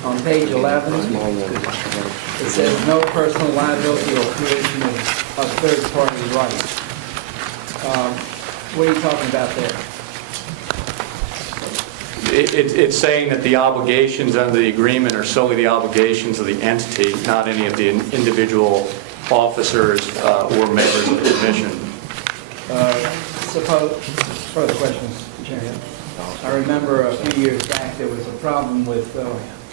On page 11, it says no personal liability or creation of third-party rights. What are you talking about there? It's saying that the obligations under the agreement are solely the obligations of the entity, not any of the individual officers or members of the commission. Suppose, further questions, Chairman. I remember a few years back there was a problem with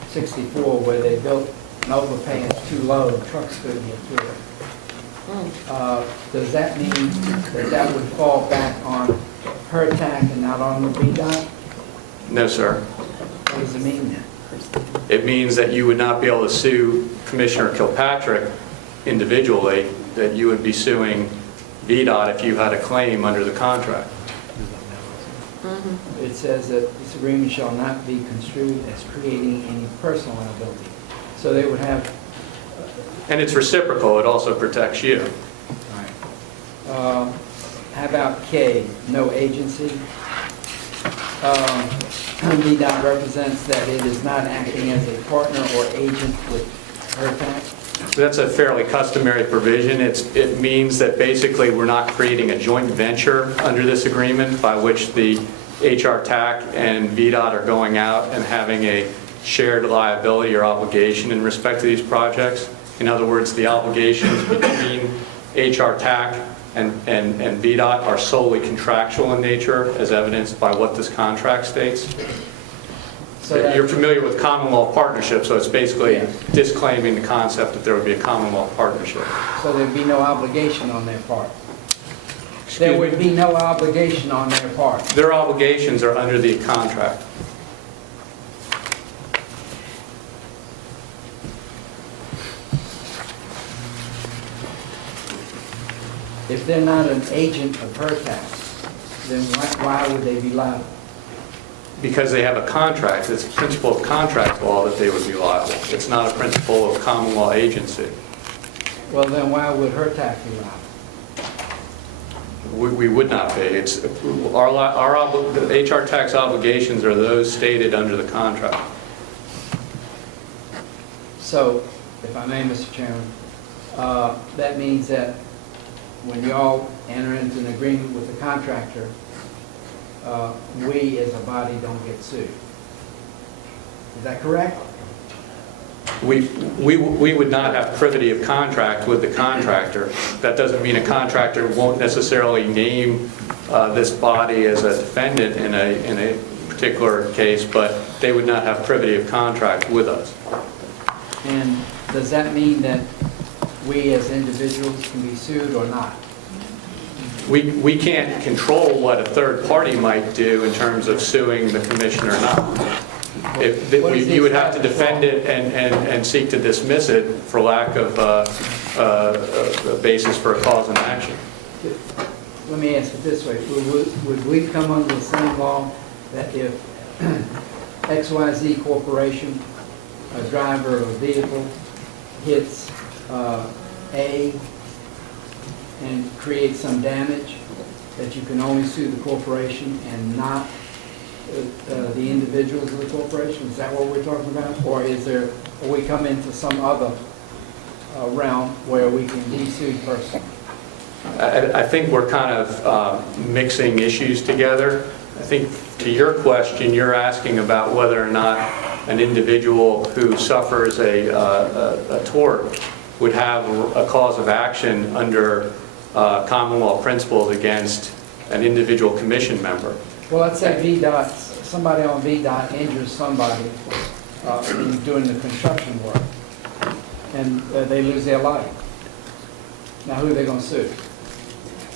64 where they built an overpass too low and trucks couldn't get through it. Does that mean that that would fall back on Hrtac and not on the VDOT? No, sir. What does it mean then? It means that you would not be able to sue Commissioner Kilpatrick individually, that you would be suing VDOT if you had a claim under the contract. It says that this agreement shall not be construed as creating any personal liability. So they would have... And it's reciprocal, it also protects you. How about K, no agency? VDOT represents that it is not acting as a partner or agent with Hrtac. That's a fairly customary provision. It means that basically we're not creating a joint venture under this agreement by which the Hrtac and VDOT are going out and having a shared liability or obligation in respect to these projects. In other words, the obligations between Hrtac and VDOT are solely contractual in nature, as evidenced by what this contract states. So You're familiar with common law partnership, so it's basically disclaiming the concept that there would be a common law partnership. So there'd be no obligation on their part? There would be no obligation on their part? Their obligations are under the contract. if they're not an agent of Hrtac, then why would they be liable? Because they have a contract, it's a principle of contract law that they would be liable. It's not a principle of common law agency. Well, then why would Hrtac be liable? We would not be. It's, the HR tax obligations are those stated under the contract. So, if I may, Mr. Chairman, that means that when y'all enter into an agreement with the contractor, we as a body don't get sued. Is that correct? We would not have privity of contract with the contractor. That doesn't mean a contractor won't necessarily name this body as a defendant in a particular case, but they would not have privity of contract with us. And does that mean that we as individuals can be sued or not? We can't control what a third party might do in terms of suing the commission or not. You would have to defend it and seek to dismiss it for lack of a basis for a cause of action. Let me ask it this way. Would we come under the same law that if XYZ Corporation, a driver of a vehicle, hits A and creates some damage, that you can only sue the corporation and not the individuals of the corporation? Is that what we're talking about? Or we come into some other realm where we can be sued personally? I think we're kind of mixing issues together. I think to your question, you're asking about whether or not an individual who suffers a tort would have a cause of action under common law principles against an individual commission member. Well, let's say VDOT, somebody on VDOT injures somebody in doing the construction work, and they lose their life. Now, who are they going to sue?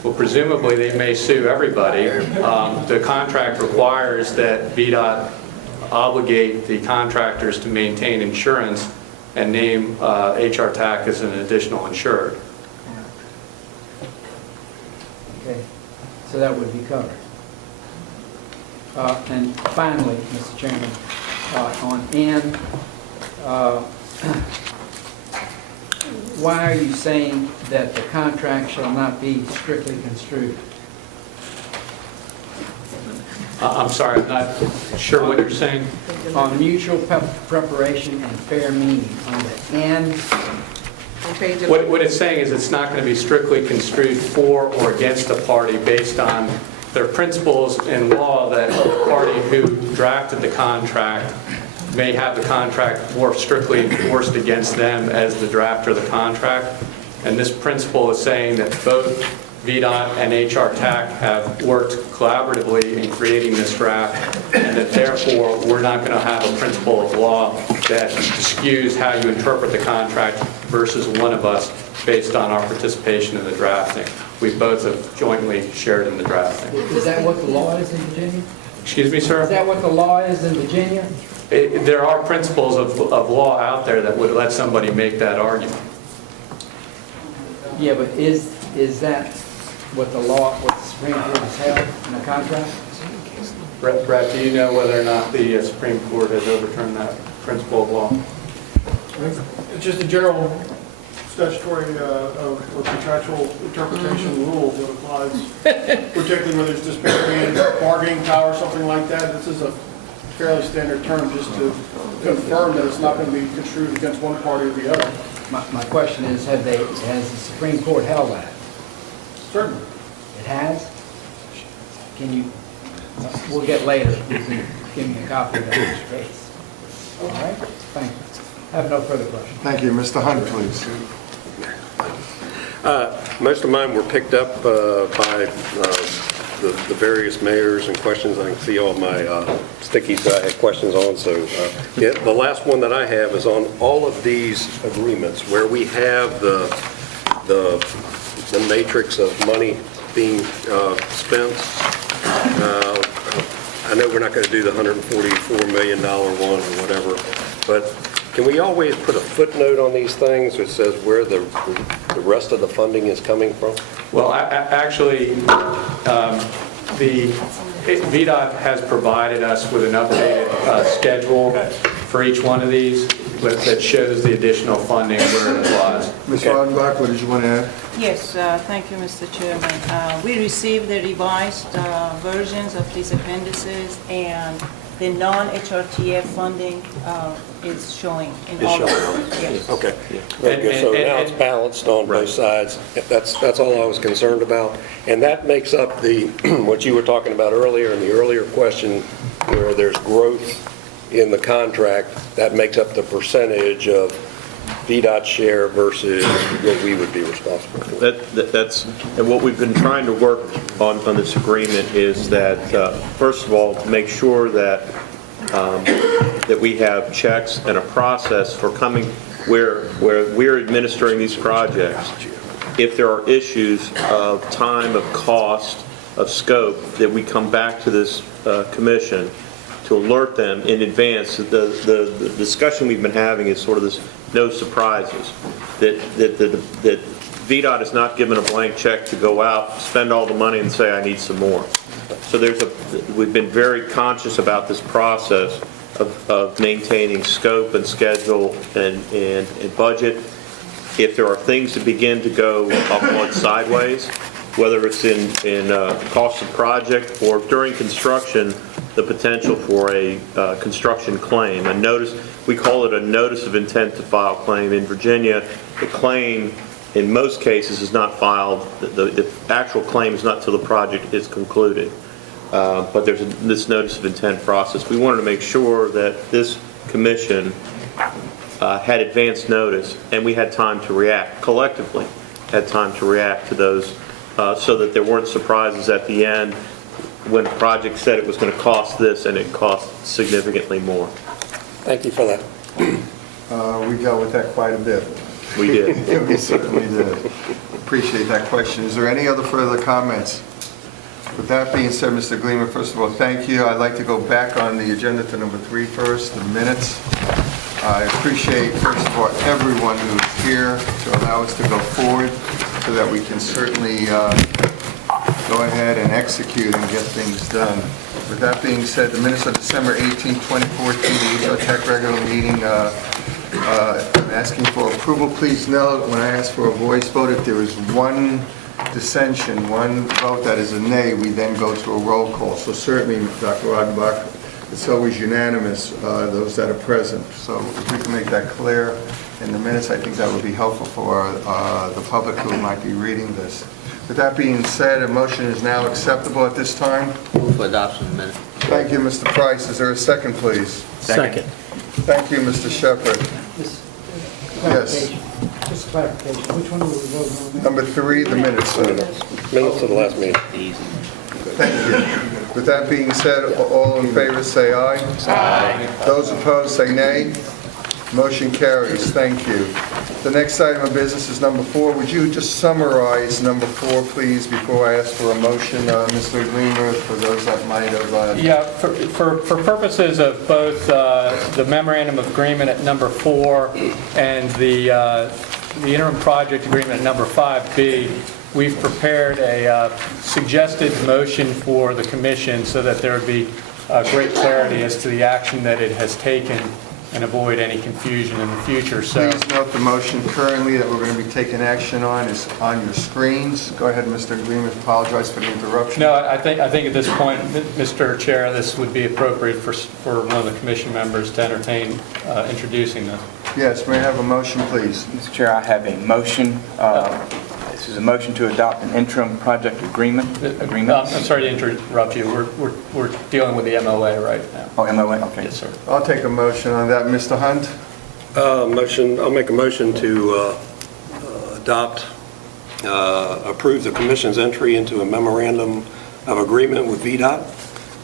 Well, presumably, they may sue everybody. The contract requires that VDOT obligate the contractors to maintain insurance and name Hrtac as an additional insured. Okay, so that would be covered. And finally, Mr. Chairman, on N, why are you saying that the contract shall not be strictly construed? I'm sorry, I'm not sure what you're saying. On mutual preparation and fair meaning, on the N. What it's saying is it's not going to be strictly construed for or against a party based on their principles in law that the party who drafted the contract may have the contract more strictly enforced against them as the drafter of the contract. And this principle is saying that both VDOT and Hrtac have worked collaboratively in creating this draft, and that therefore we're not going to have a principle of law that skews how you interpret the contract versus one of us based on our participation in the drafting. We both have jointly shared in the drafting. Is that what the law is in Virginia? Excuse me, sir? Is that what the law is in Virginia? There are principles of law out there that would let somebody make that argument. Yeah, but is that what the law, what the Supreme Court has held in a contract? Brett, do you know whether or not the Supreme Court has overturned that principle of law? It's just a general statutory or contractual interpretation rule that applies, particularly where there's disparity in bargaining power or something like that. This is a fairly standard term just to confirm that it's not going to be construed against one party or the other. My question is, has the Supreme Court held that? Certainly. It has? Can you, we'll get later, you can give me a copy of that case. All right? Thank you. I have no further questions. Thank you. Mr. Hunt, please. Most of mine were picked up by the various mayors and questions. I can see all my stickies that I had questions on. So the last one that I have is on all of these agreements where we have the matrix of money being spent. I know we're not going to do the $144 million one or whatever, but Can we always put a footnote on these things that says where the rest of the funding is coming from? Well, actually, the VDOT has provided us with an updated schedule for each one of these that shows the additional funding where it applies. Ms. Rodenbach, what did you want to add? Yes, thank you, Mr. Chairman. We received the revised versions of these appendices, and the non-HRTF funding is showing in all of them. Yes. Okay. Very good. So now it's balanced on both sides. That's all I was concerned about. And that makes up the, what you were talking about earlier in the earlier question, where there's growth in the contract, that makes up the percentage of VDOT share versus what we would be responsible for. And what we've been trying to work on this agreement is that, first of all, to make sure that that we have checks and a process for coming where we're administering these projects. If there are issues of time, of cost, of scope, that we come back to this commission to alert them in advance. The discussion we've been having is sort of this no surprises, that VDOT is not given a blank check to go out, spend all the money and say, I need some more. So we've been very conscious about this process of maintaining scope and schedule and budget. If there are things that begin to go upward sideways, whether it's in cost of project or during construction, the potential for a construction claim. A notice, we call it a notice of intent to file claim. In Virginia, the claim in most cases is not filed, the actual claim is not till the project is concluded. But there's this notice of intent process. We wanted to make sure that this commission had advance notice, and we had time to react, collectively had time to react to those, so that there weren't surprises at the end when the project said it was going to cost this and it cost significantly more. Thank you for that. We dealt with that quite a bit. We did. We certainly did. Appreciate that question. Is there any other further comments? With that being said, Mr. Gleamer, first of all, thank you. I'd like to go back on the agenda to number 3 first, the minutes. I appreciate, first of all, everyone who's here to allow us to go forward so that we can certainly go ahead and execute and get things done. With that being said, the minutes of December 18, 2014, the Hrtac regular meeting, I'm asking for approval. Please note, when I ask for a voice vote, if there is one dissension, one vote that is a nay, we then go to a roll call. So certainly, Dr. Rodenbach, it's always unanimous, those that are present. So if we can make that clear in the minutes, I think that would be helpful for the public who might be reading this. With that being said, a motion is now acceptable at this time. Move for adoption in a minute. Thank you, Mr. Price. Is there a second, please? Second. Thank you, Mr. Shepherd. Yes. Just clarification, which one were we voting on? Number 3, the minutes. Minutes of the last meeting. Thank you. With that being said, all in favor say aye. Aye. Those opposed say nay. Motion carries. Thank you. The next item of business is number 4. Would you just summarize number 4, please, before I ask for a motion, Mr. Gleamer, for those that might have... Yeah, for purposes of both the memorandum of agreement at number 4 and the interim project agreement at number 5B, we've prepared a suggested motion for the commission so that there would be great clarity as to the action that it has taken and avoid any confusion in the future. So, please note the motion currently that we're going to be taking action on is on your screens. Go ahead, Mr. Gleamer. Apologize for the interruption. No, I think at this point, Mr. Chair, this would be appropriate for one of the commission members to entertain introducing this. Yes, may I have a motion, please? Mr. Chair, I have a motion. This is a motion to adopt an interim project agreement. I'm sorry to interrupt you. We're dealing with the MOA right now. Oh, MOA, okay. Yes, sir. I'll take a motion on that. Mr. Hunt? I'll make a motion to approve the commission's entry into a memorandum of agreement with VDOT,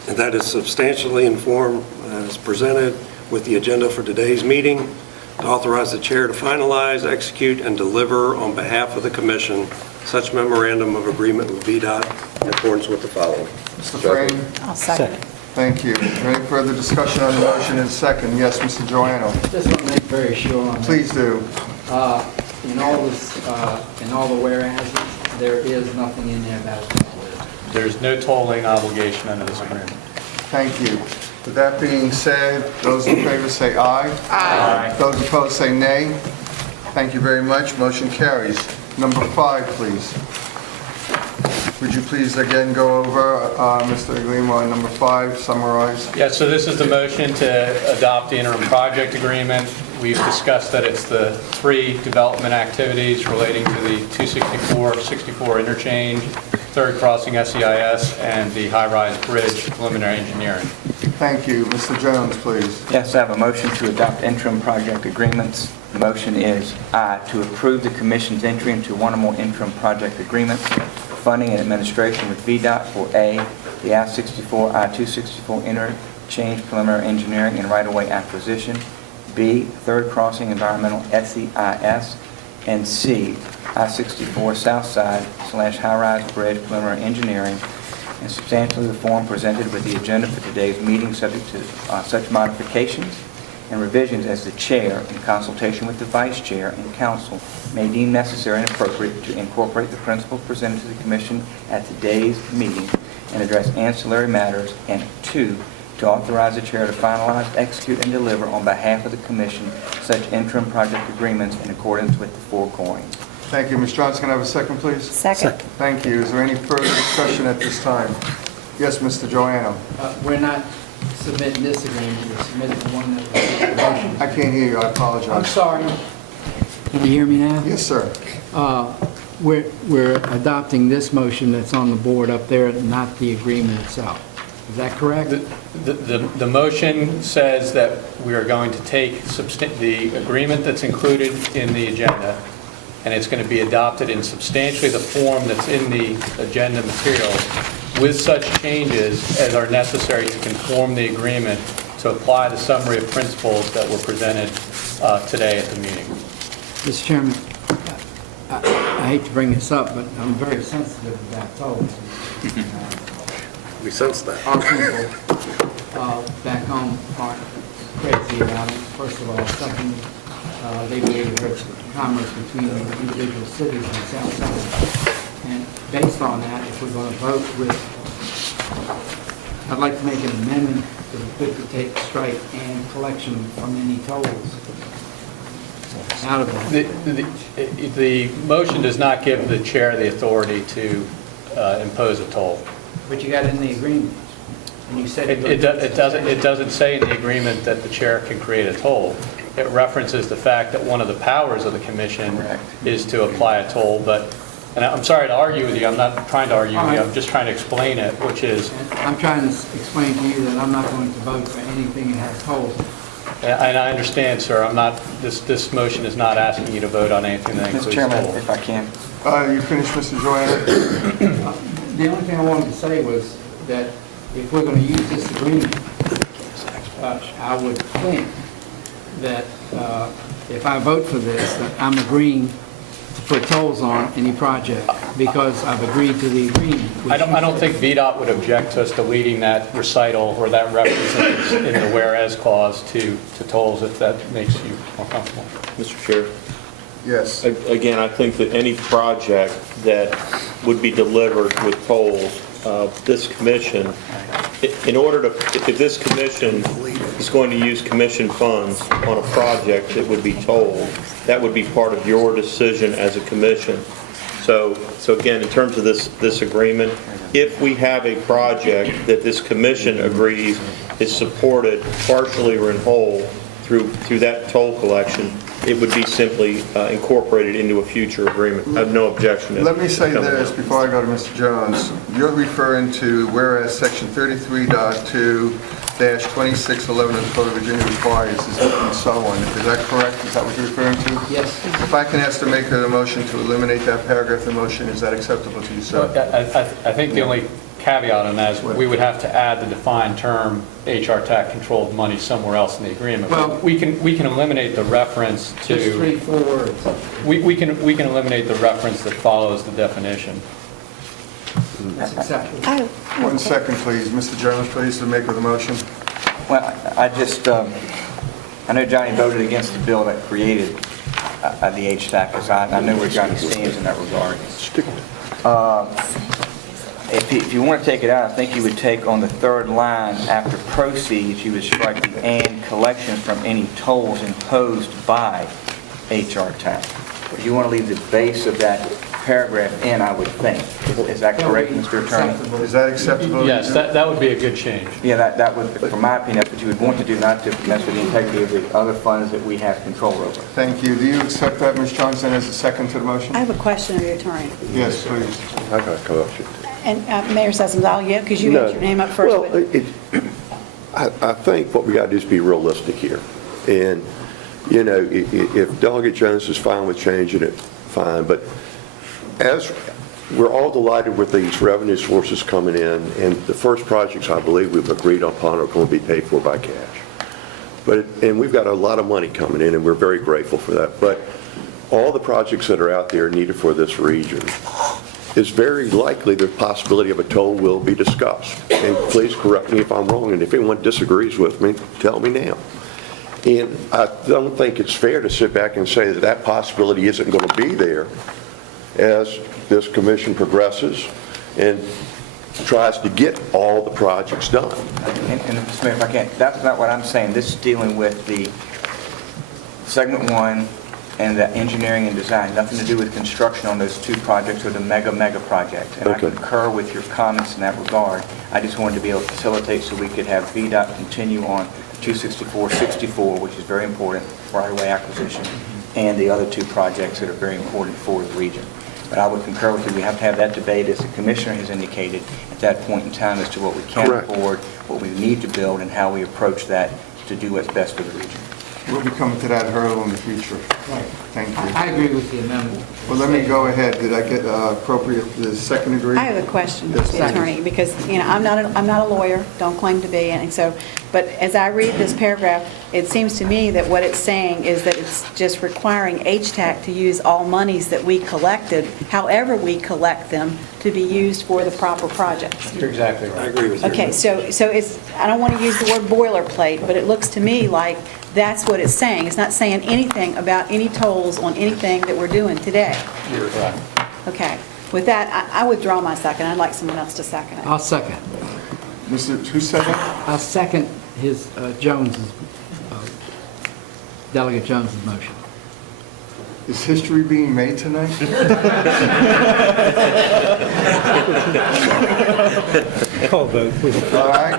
and that is substantially informed as presented with the agenda for today's meeting, to authorize the chair to finalize, execute, and deliver on behalf of the commission such memorandum of agreement with VDOT in accordance with the following. Mr. Frame? I'll second it. Thank you. Is there any further discussion on the motion and second? Yes, Mr. Joanno. Just want to make very sure on that. Please do. In all this, in all the whereases, there is nothing in there about it. There's no tolling obligation under this agreement. Thank you. With that being said, those in favor say aye. Aye. Those opposed say nay. Thank you very much. Motion carries. Number 5, please. Would you please again go over, Mr. Aglimo, on number 5, summarize? Yeah, so this is the motion to adopt the interim project agreement. We've discussed that it's the 3 development activities relating to the 264 interchange, third crossing SEIS, and the high-rise bridge preliminary engineering. Thank you. Mr. Jones, please. Yes, I have a motion to adopt interim project agreements. The motion is I, to approve the commission's entry into one or more interim project agreements, funding and administration with VDOT for A, the I-64, I-264 interchange preliminary engineering and right-of-way acquisition, B, third crossing environmental SEIS, and C, I-64 South Side / high-rise bridge preliminary engineering, and substantially the form presented with the agenda for today's meeting, subject to such modifications and revisions as the chair, in consultation with the vice chair and council, may deem necessary and appropriate to incorporate the principles presented to the commission at today's meeting and address ancillary matters, and 2, to authorize the chair to finalize, execute, and deliver on behalf of the commission such interim project agreements in accordance with the foregoing. Thank you. Ms. Johnson, can I have a second, please? Second. Thank you. Is there any further discussion at this time? Yes, Mr. Joanno. We're not submitting this agreement, we're submitting the one that was motion. I can't hear you. I apologize. I'm sorry. Can you hear me now? Yes, sir. We're adopting this motion that's on the board up there, not the agreement itself. Is that correct? The motion says that we are going to take the agreement that's included in the agenda, and it's going to be adopted in substantially the form that's in the agenda materials, with such changes as are necessary to conform the agreement to apply the summary of principles that were presented today at the meeting. Mr. Chairman, I hate to bring this up, but I'm very sensitive about tolls. We sense that. Our people back home aren't crazy about it, first of all. Second, they believe it hurts commerce between the individual cities and South Side. And based on that, if we're going to vote with, I'd like to make an amendment to the 50 take strike and collection from any tolls out of that. The motion does not give the chair the authority to impose a toll. But you got it in the agreement. And you said It doesn't say in the agreement that the chair can create a toll. It references the fact that one of the powers of the commission is to apply a toll, but, and I'm sorry to argue with you, I'm not trying to argue with you, I'm just trying to explain it, which is... I'm trying to explain to you that I'm not going to vote for anything that has tolls. And I understand, sir, I'm not, this motion is not asking you to vote on anything that includes Mr. Chairman, toll. if I can. You finished, Mr. Joanno? The only thing I wanted to say was that if we're going to use this agreement, I would think that if I vote for this, that I'm agreeing to put tolls on any project because I've agreed to the agreement. I don't think VDOT would object to us deleting that recital or that reference in the whereas clause to tolls if that makes you more comfortable. Mr. Chair? Yes. Again, I think that any project that would be delivered with tolls, this commission, in order to, if this commission is going to use commission funds on a project that would be tolled, that would be part of your decision as a commission. So again, in terms of this agreement, if we have a project that this commission agrees is supported partially or in whole through that toll collection, it would be simply incorporated into a future agreement. I have no objection to it. Let me say this before I go to Mr. Jones. You're referring to whereas section 33.2-2611 of the Code of Virginia requires, and so on. Is that correct? Is that what you're referring to? Yes. If I can ask to make a motion to eliminate that paragraph of the motion, is that acceptable to you, sir? I think the only caveat on that is we would have to add the defined term Hrtac controlled money somewhere else in the agreement. Well, we can eliminate the reference to... Just 3-4 words. We can eliminate the reference that follows the definition. It's acceptable. 1 second, please. Mr. Jones, please, to make the motion. Well, I just, I know Johnny voted against the bill that created the HTAC, because I know where Johnny stands in that regard. If you want to take it out, I think you would take on the third line after proceeds, you would strike the "and collections from any tolls imposed by Hrtac." But you want to leave the base of that paragraph in, I would think. Is that correct, Mr. Attorney? Is that acceptable? Yes, that would be a good change. Yeah, that would, from my opinion, that's what you would want to do, not to mess with the integrity of the other funds that we have control over. Thank you. Do you accept that, Ms. Johnson, as a second to the motion? I have a question of your attorney. Yes, please. I got a question. And Mayor Sessoms, because you had your name up first. Well, I think what we got to do is be realistic here. And, you know, if Delegate Jones is fine with changing it, fine. But as we're all delighted with these revenue sources coming in, and the first projects I believe we've agreed upon are going to be paid for by cash. And we've got a lot of money coming in, and we're very grateful for that. But all the projects that are out there needed for this region, it's very likely the possibility of a toll will be discussed. And please correct me if I'm wrong, and if anyone disagrees with me, tell me now. And I don't think it's fair to sit back and say that that possibility isn't going to be there as this commission progresses and tries to get all the projects done. And Mr. Mayor, if I can, that's not what I'm saying. This is dealing with the segment 1 and the engineering and design, nothing to do with construction on those two projects or the mega project. And Okay. I concur with your comments in that regard. I just wanted to be able to facilitate so we could have VDOT continue on 264-64, which is very important, right-of-way acquisition, and the other two projects that are very important for the region. But I would concur with you, we have to have that debate, as the commissioner has indicated, at that point in time as to what we can Correct. afford, what we need to build, and how we approach that to do what's best for the region. We'll be coming to that hurdle in the future. Right. Thank you. I agree with the amendment. Well, let me go ahead. Did I get appropriate, the second agree? I have a question, Yes, the thank you. attorney, because, I'm not a lawyer, don't claim to be, and so, but as I read this paragraph, it seems to me that what it's saying is that it's just requiring HTAC to use all monies that we collected, however we collect them, to be used for the proper projects. You're exactly right. I agree with you. Okay, so it's, I don't want to use the word boilerplate, but it looks to me like that's what it's saying. It's not saying anything about any tolls on anything that we're doing today. You're right. Okay, with that, I withdraw my second. I'd like someone else to second it. I'll second. Who said that? I'll second his, Jones's, Delegate Jones's motion. Is history being made tonight? Call vote, please. All right.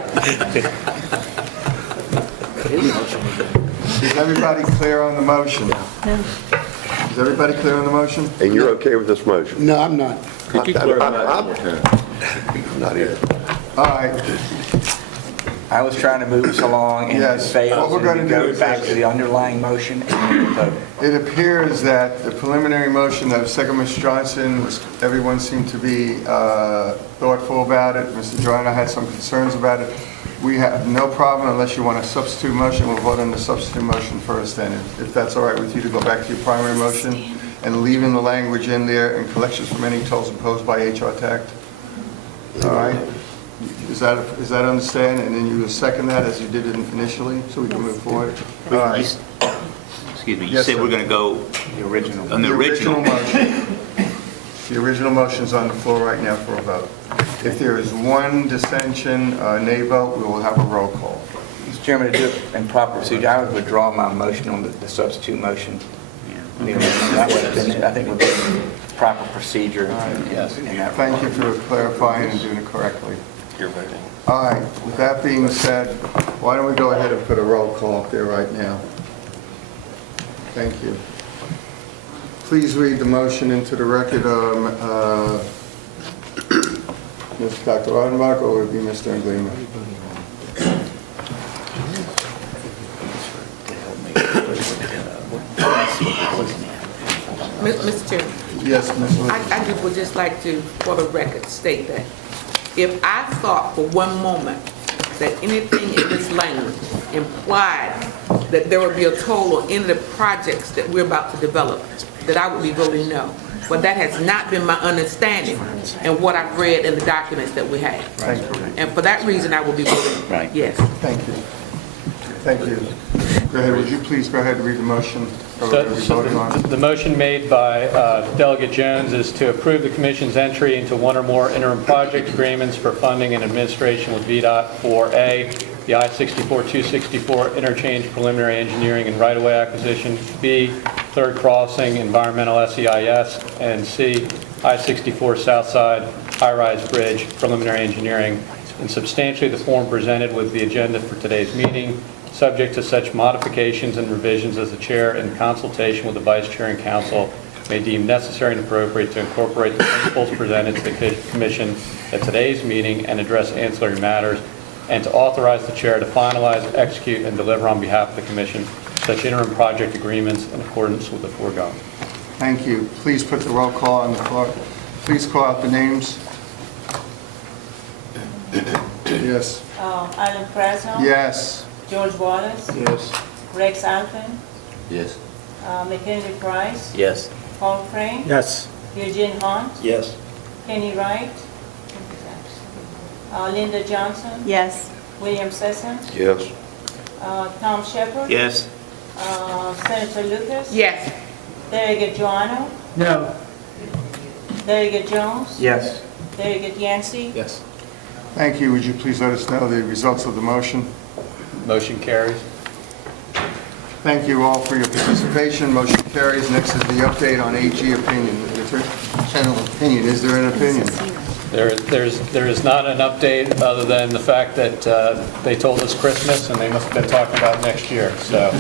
Is everybody clear on the motion? No. Is everybody clear on the motion? And you're okay with this motion? No, I'm not. Could you clarify that one more time? Not either. All right. I was trying to move us along, and if Yes, it fails, what we're and we gonna do go is back this. to the underlying motion, and then we'll vote. It appears that the preliminary motion of second Mr. Johnson, everyone seemed to be thoughtful about it. Mr. Joanna had some concerns about it. We have no problem unless you want a substitute motion. We'll vote on the substitute motion first then. If that's all right with you to go back to your primary motion and leaving the language in there and collections from any tolls imposed by Hrtac. All right? Is that understand? And then you will second that as you did initially, so we can move forward? All right. Excuse me, you Yes, said sir. we're going to go The original. on the original. motion. The original motion's on the floor right now for a vote. If there is one dissension, nay vote, we will have a roll call. Mr. Chairman, to do it in proper procedure, I would withdraw my motion on the substitute motion. That would have been, I think, would be proper procedure. Yes. in that Thank you regard. for clarifying and doing it correctly. You're voting. All right, with that being said, why don't we go ahead and put a roll call up there right now? Thank you. Please read the motion into the record, Mr. Dr. Rodenbach, or would it be Mr. Englima? Mr. Chairman, Yes, Ms. Wood. I just would just like to, for the record, state that if I thought for one moment that anything in this language implied that there would be a toll on any of the projects that we're about to develop, that I would be voting no. but that has not been my understanding and what I've read in the documents that we have. Thank you. And for that reason, I will be voting yes. Thank you. Thank you. Go ahead, would you please go ahead and read the motion that we're going to be voting on? The motion made by Delegate Jones is to approve the commission's entry into one or more interim project agreements for funding and administration with VDOT for A, the I-64-264 interchange preliminary engineering and right-of-way acquisition, B, third crossing environmental SEIS, and C, I-64 South Side high-rise bridge preliminary engineering in substantially the form presented with the agenda for today's meeting, subject to such modifications and revisions as the chair in consultation with the vice chair and council may deem necessary and appropriate to incorporate the principles presented to the commission at today's meeting and address ancillary matters, and to authorize the chair to finalize, execute, and deliver on behalf of the commission such interim project agreements in accordance with the foregoing. Thank you. Please put the roll call on the floor. Please call out the names. Yes. Alan Krasno? Yes. George Wallace? Yes. Rex Alphen? Yes. Mackenzie Price? Yes. Paul Craig? Yes. Eugene Hunt? Yes. Kenny Wright? Linda Johnson? Yes. William Sessom? Yes. Tom Shepard? Yes. Senator Lucas? Yes. Delegate Joanno? No. Delegate Jones? Yes. Delegate Yancey? Yes. Thank you. Would you please let us know the results of the motion? Motion carries. Thank you all for your participation. Motion carries. Next is the update on AG opinion. General opinion. Is there an opinion? There is not an update other than the fact that they told us Christmas and they must have been talking about next year. So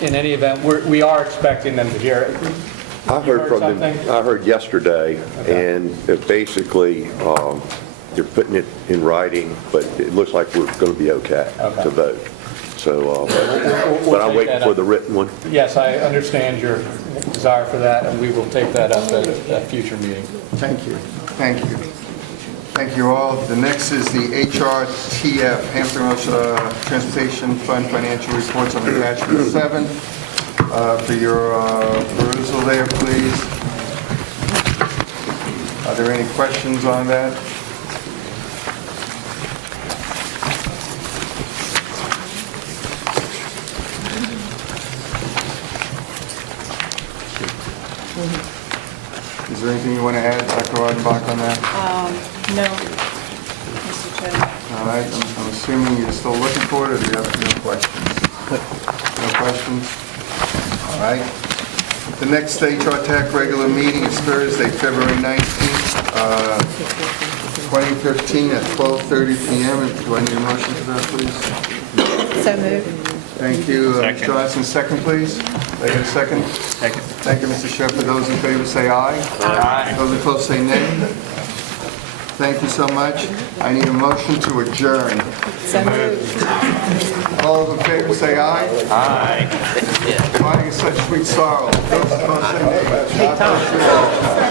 in any event, we are expecting them to hear it. I heard from them, something? I heard yesterday, and basically, they're putting it in writing, but it looks like we're going to be okay to vote. So, but I'm waiting for the written one. Yes, I understand your desire for that, and we will take that up at a future meeting. Thank you. Thank you. Thank you all. The next is the HRTF, Hampton Roads Transportation Fund Financial Reports on attachment 7. For your perusal there, please. Are there any questions on that? Is there anything you want to add, Dr. Rodenbach, on that? No, Mr. Chairman. All right, I'm assuming you're still looking for it, or do you have no questions? No questions? All right. The next HRTAC regular meeting is Thursday, February 19th, 2015 at 12:30 p.m. Do I need a motion for that, please? So moved. Thank you. Ms. Johnson, second, please. Can I get a second? Second. Thank you, Mr. Shepherd. Those in favor say aye. Aye. Those opposed say nay. Thank you so much. I need a motion to adjourn. So moved. All those in favor say aye. Aye. Why is such sweet sorrow? Those opposed say nay.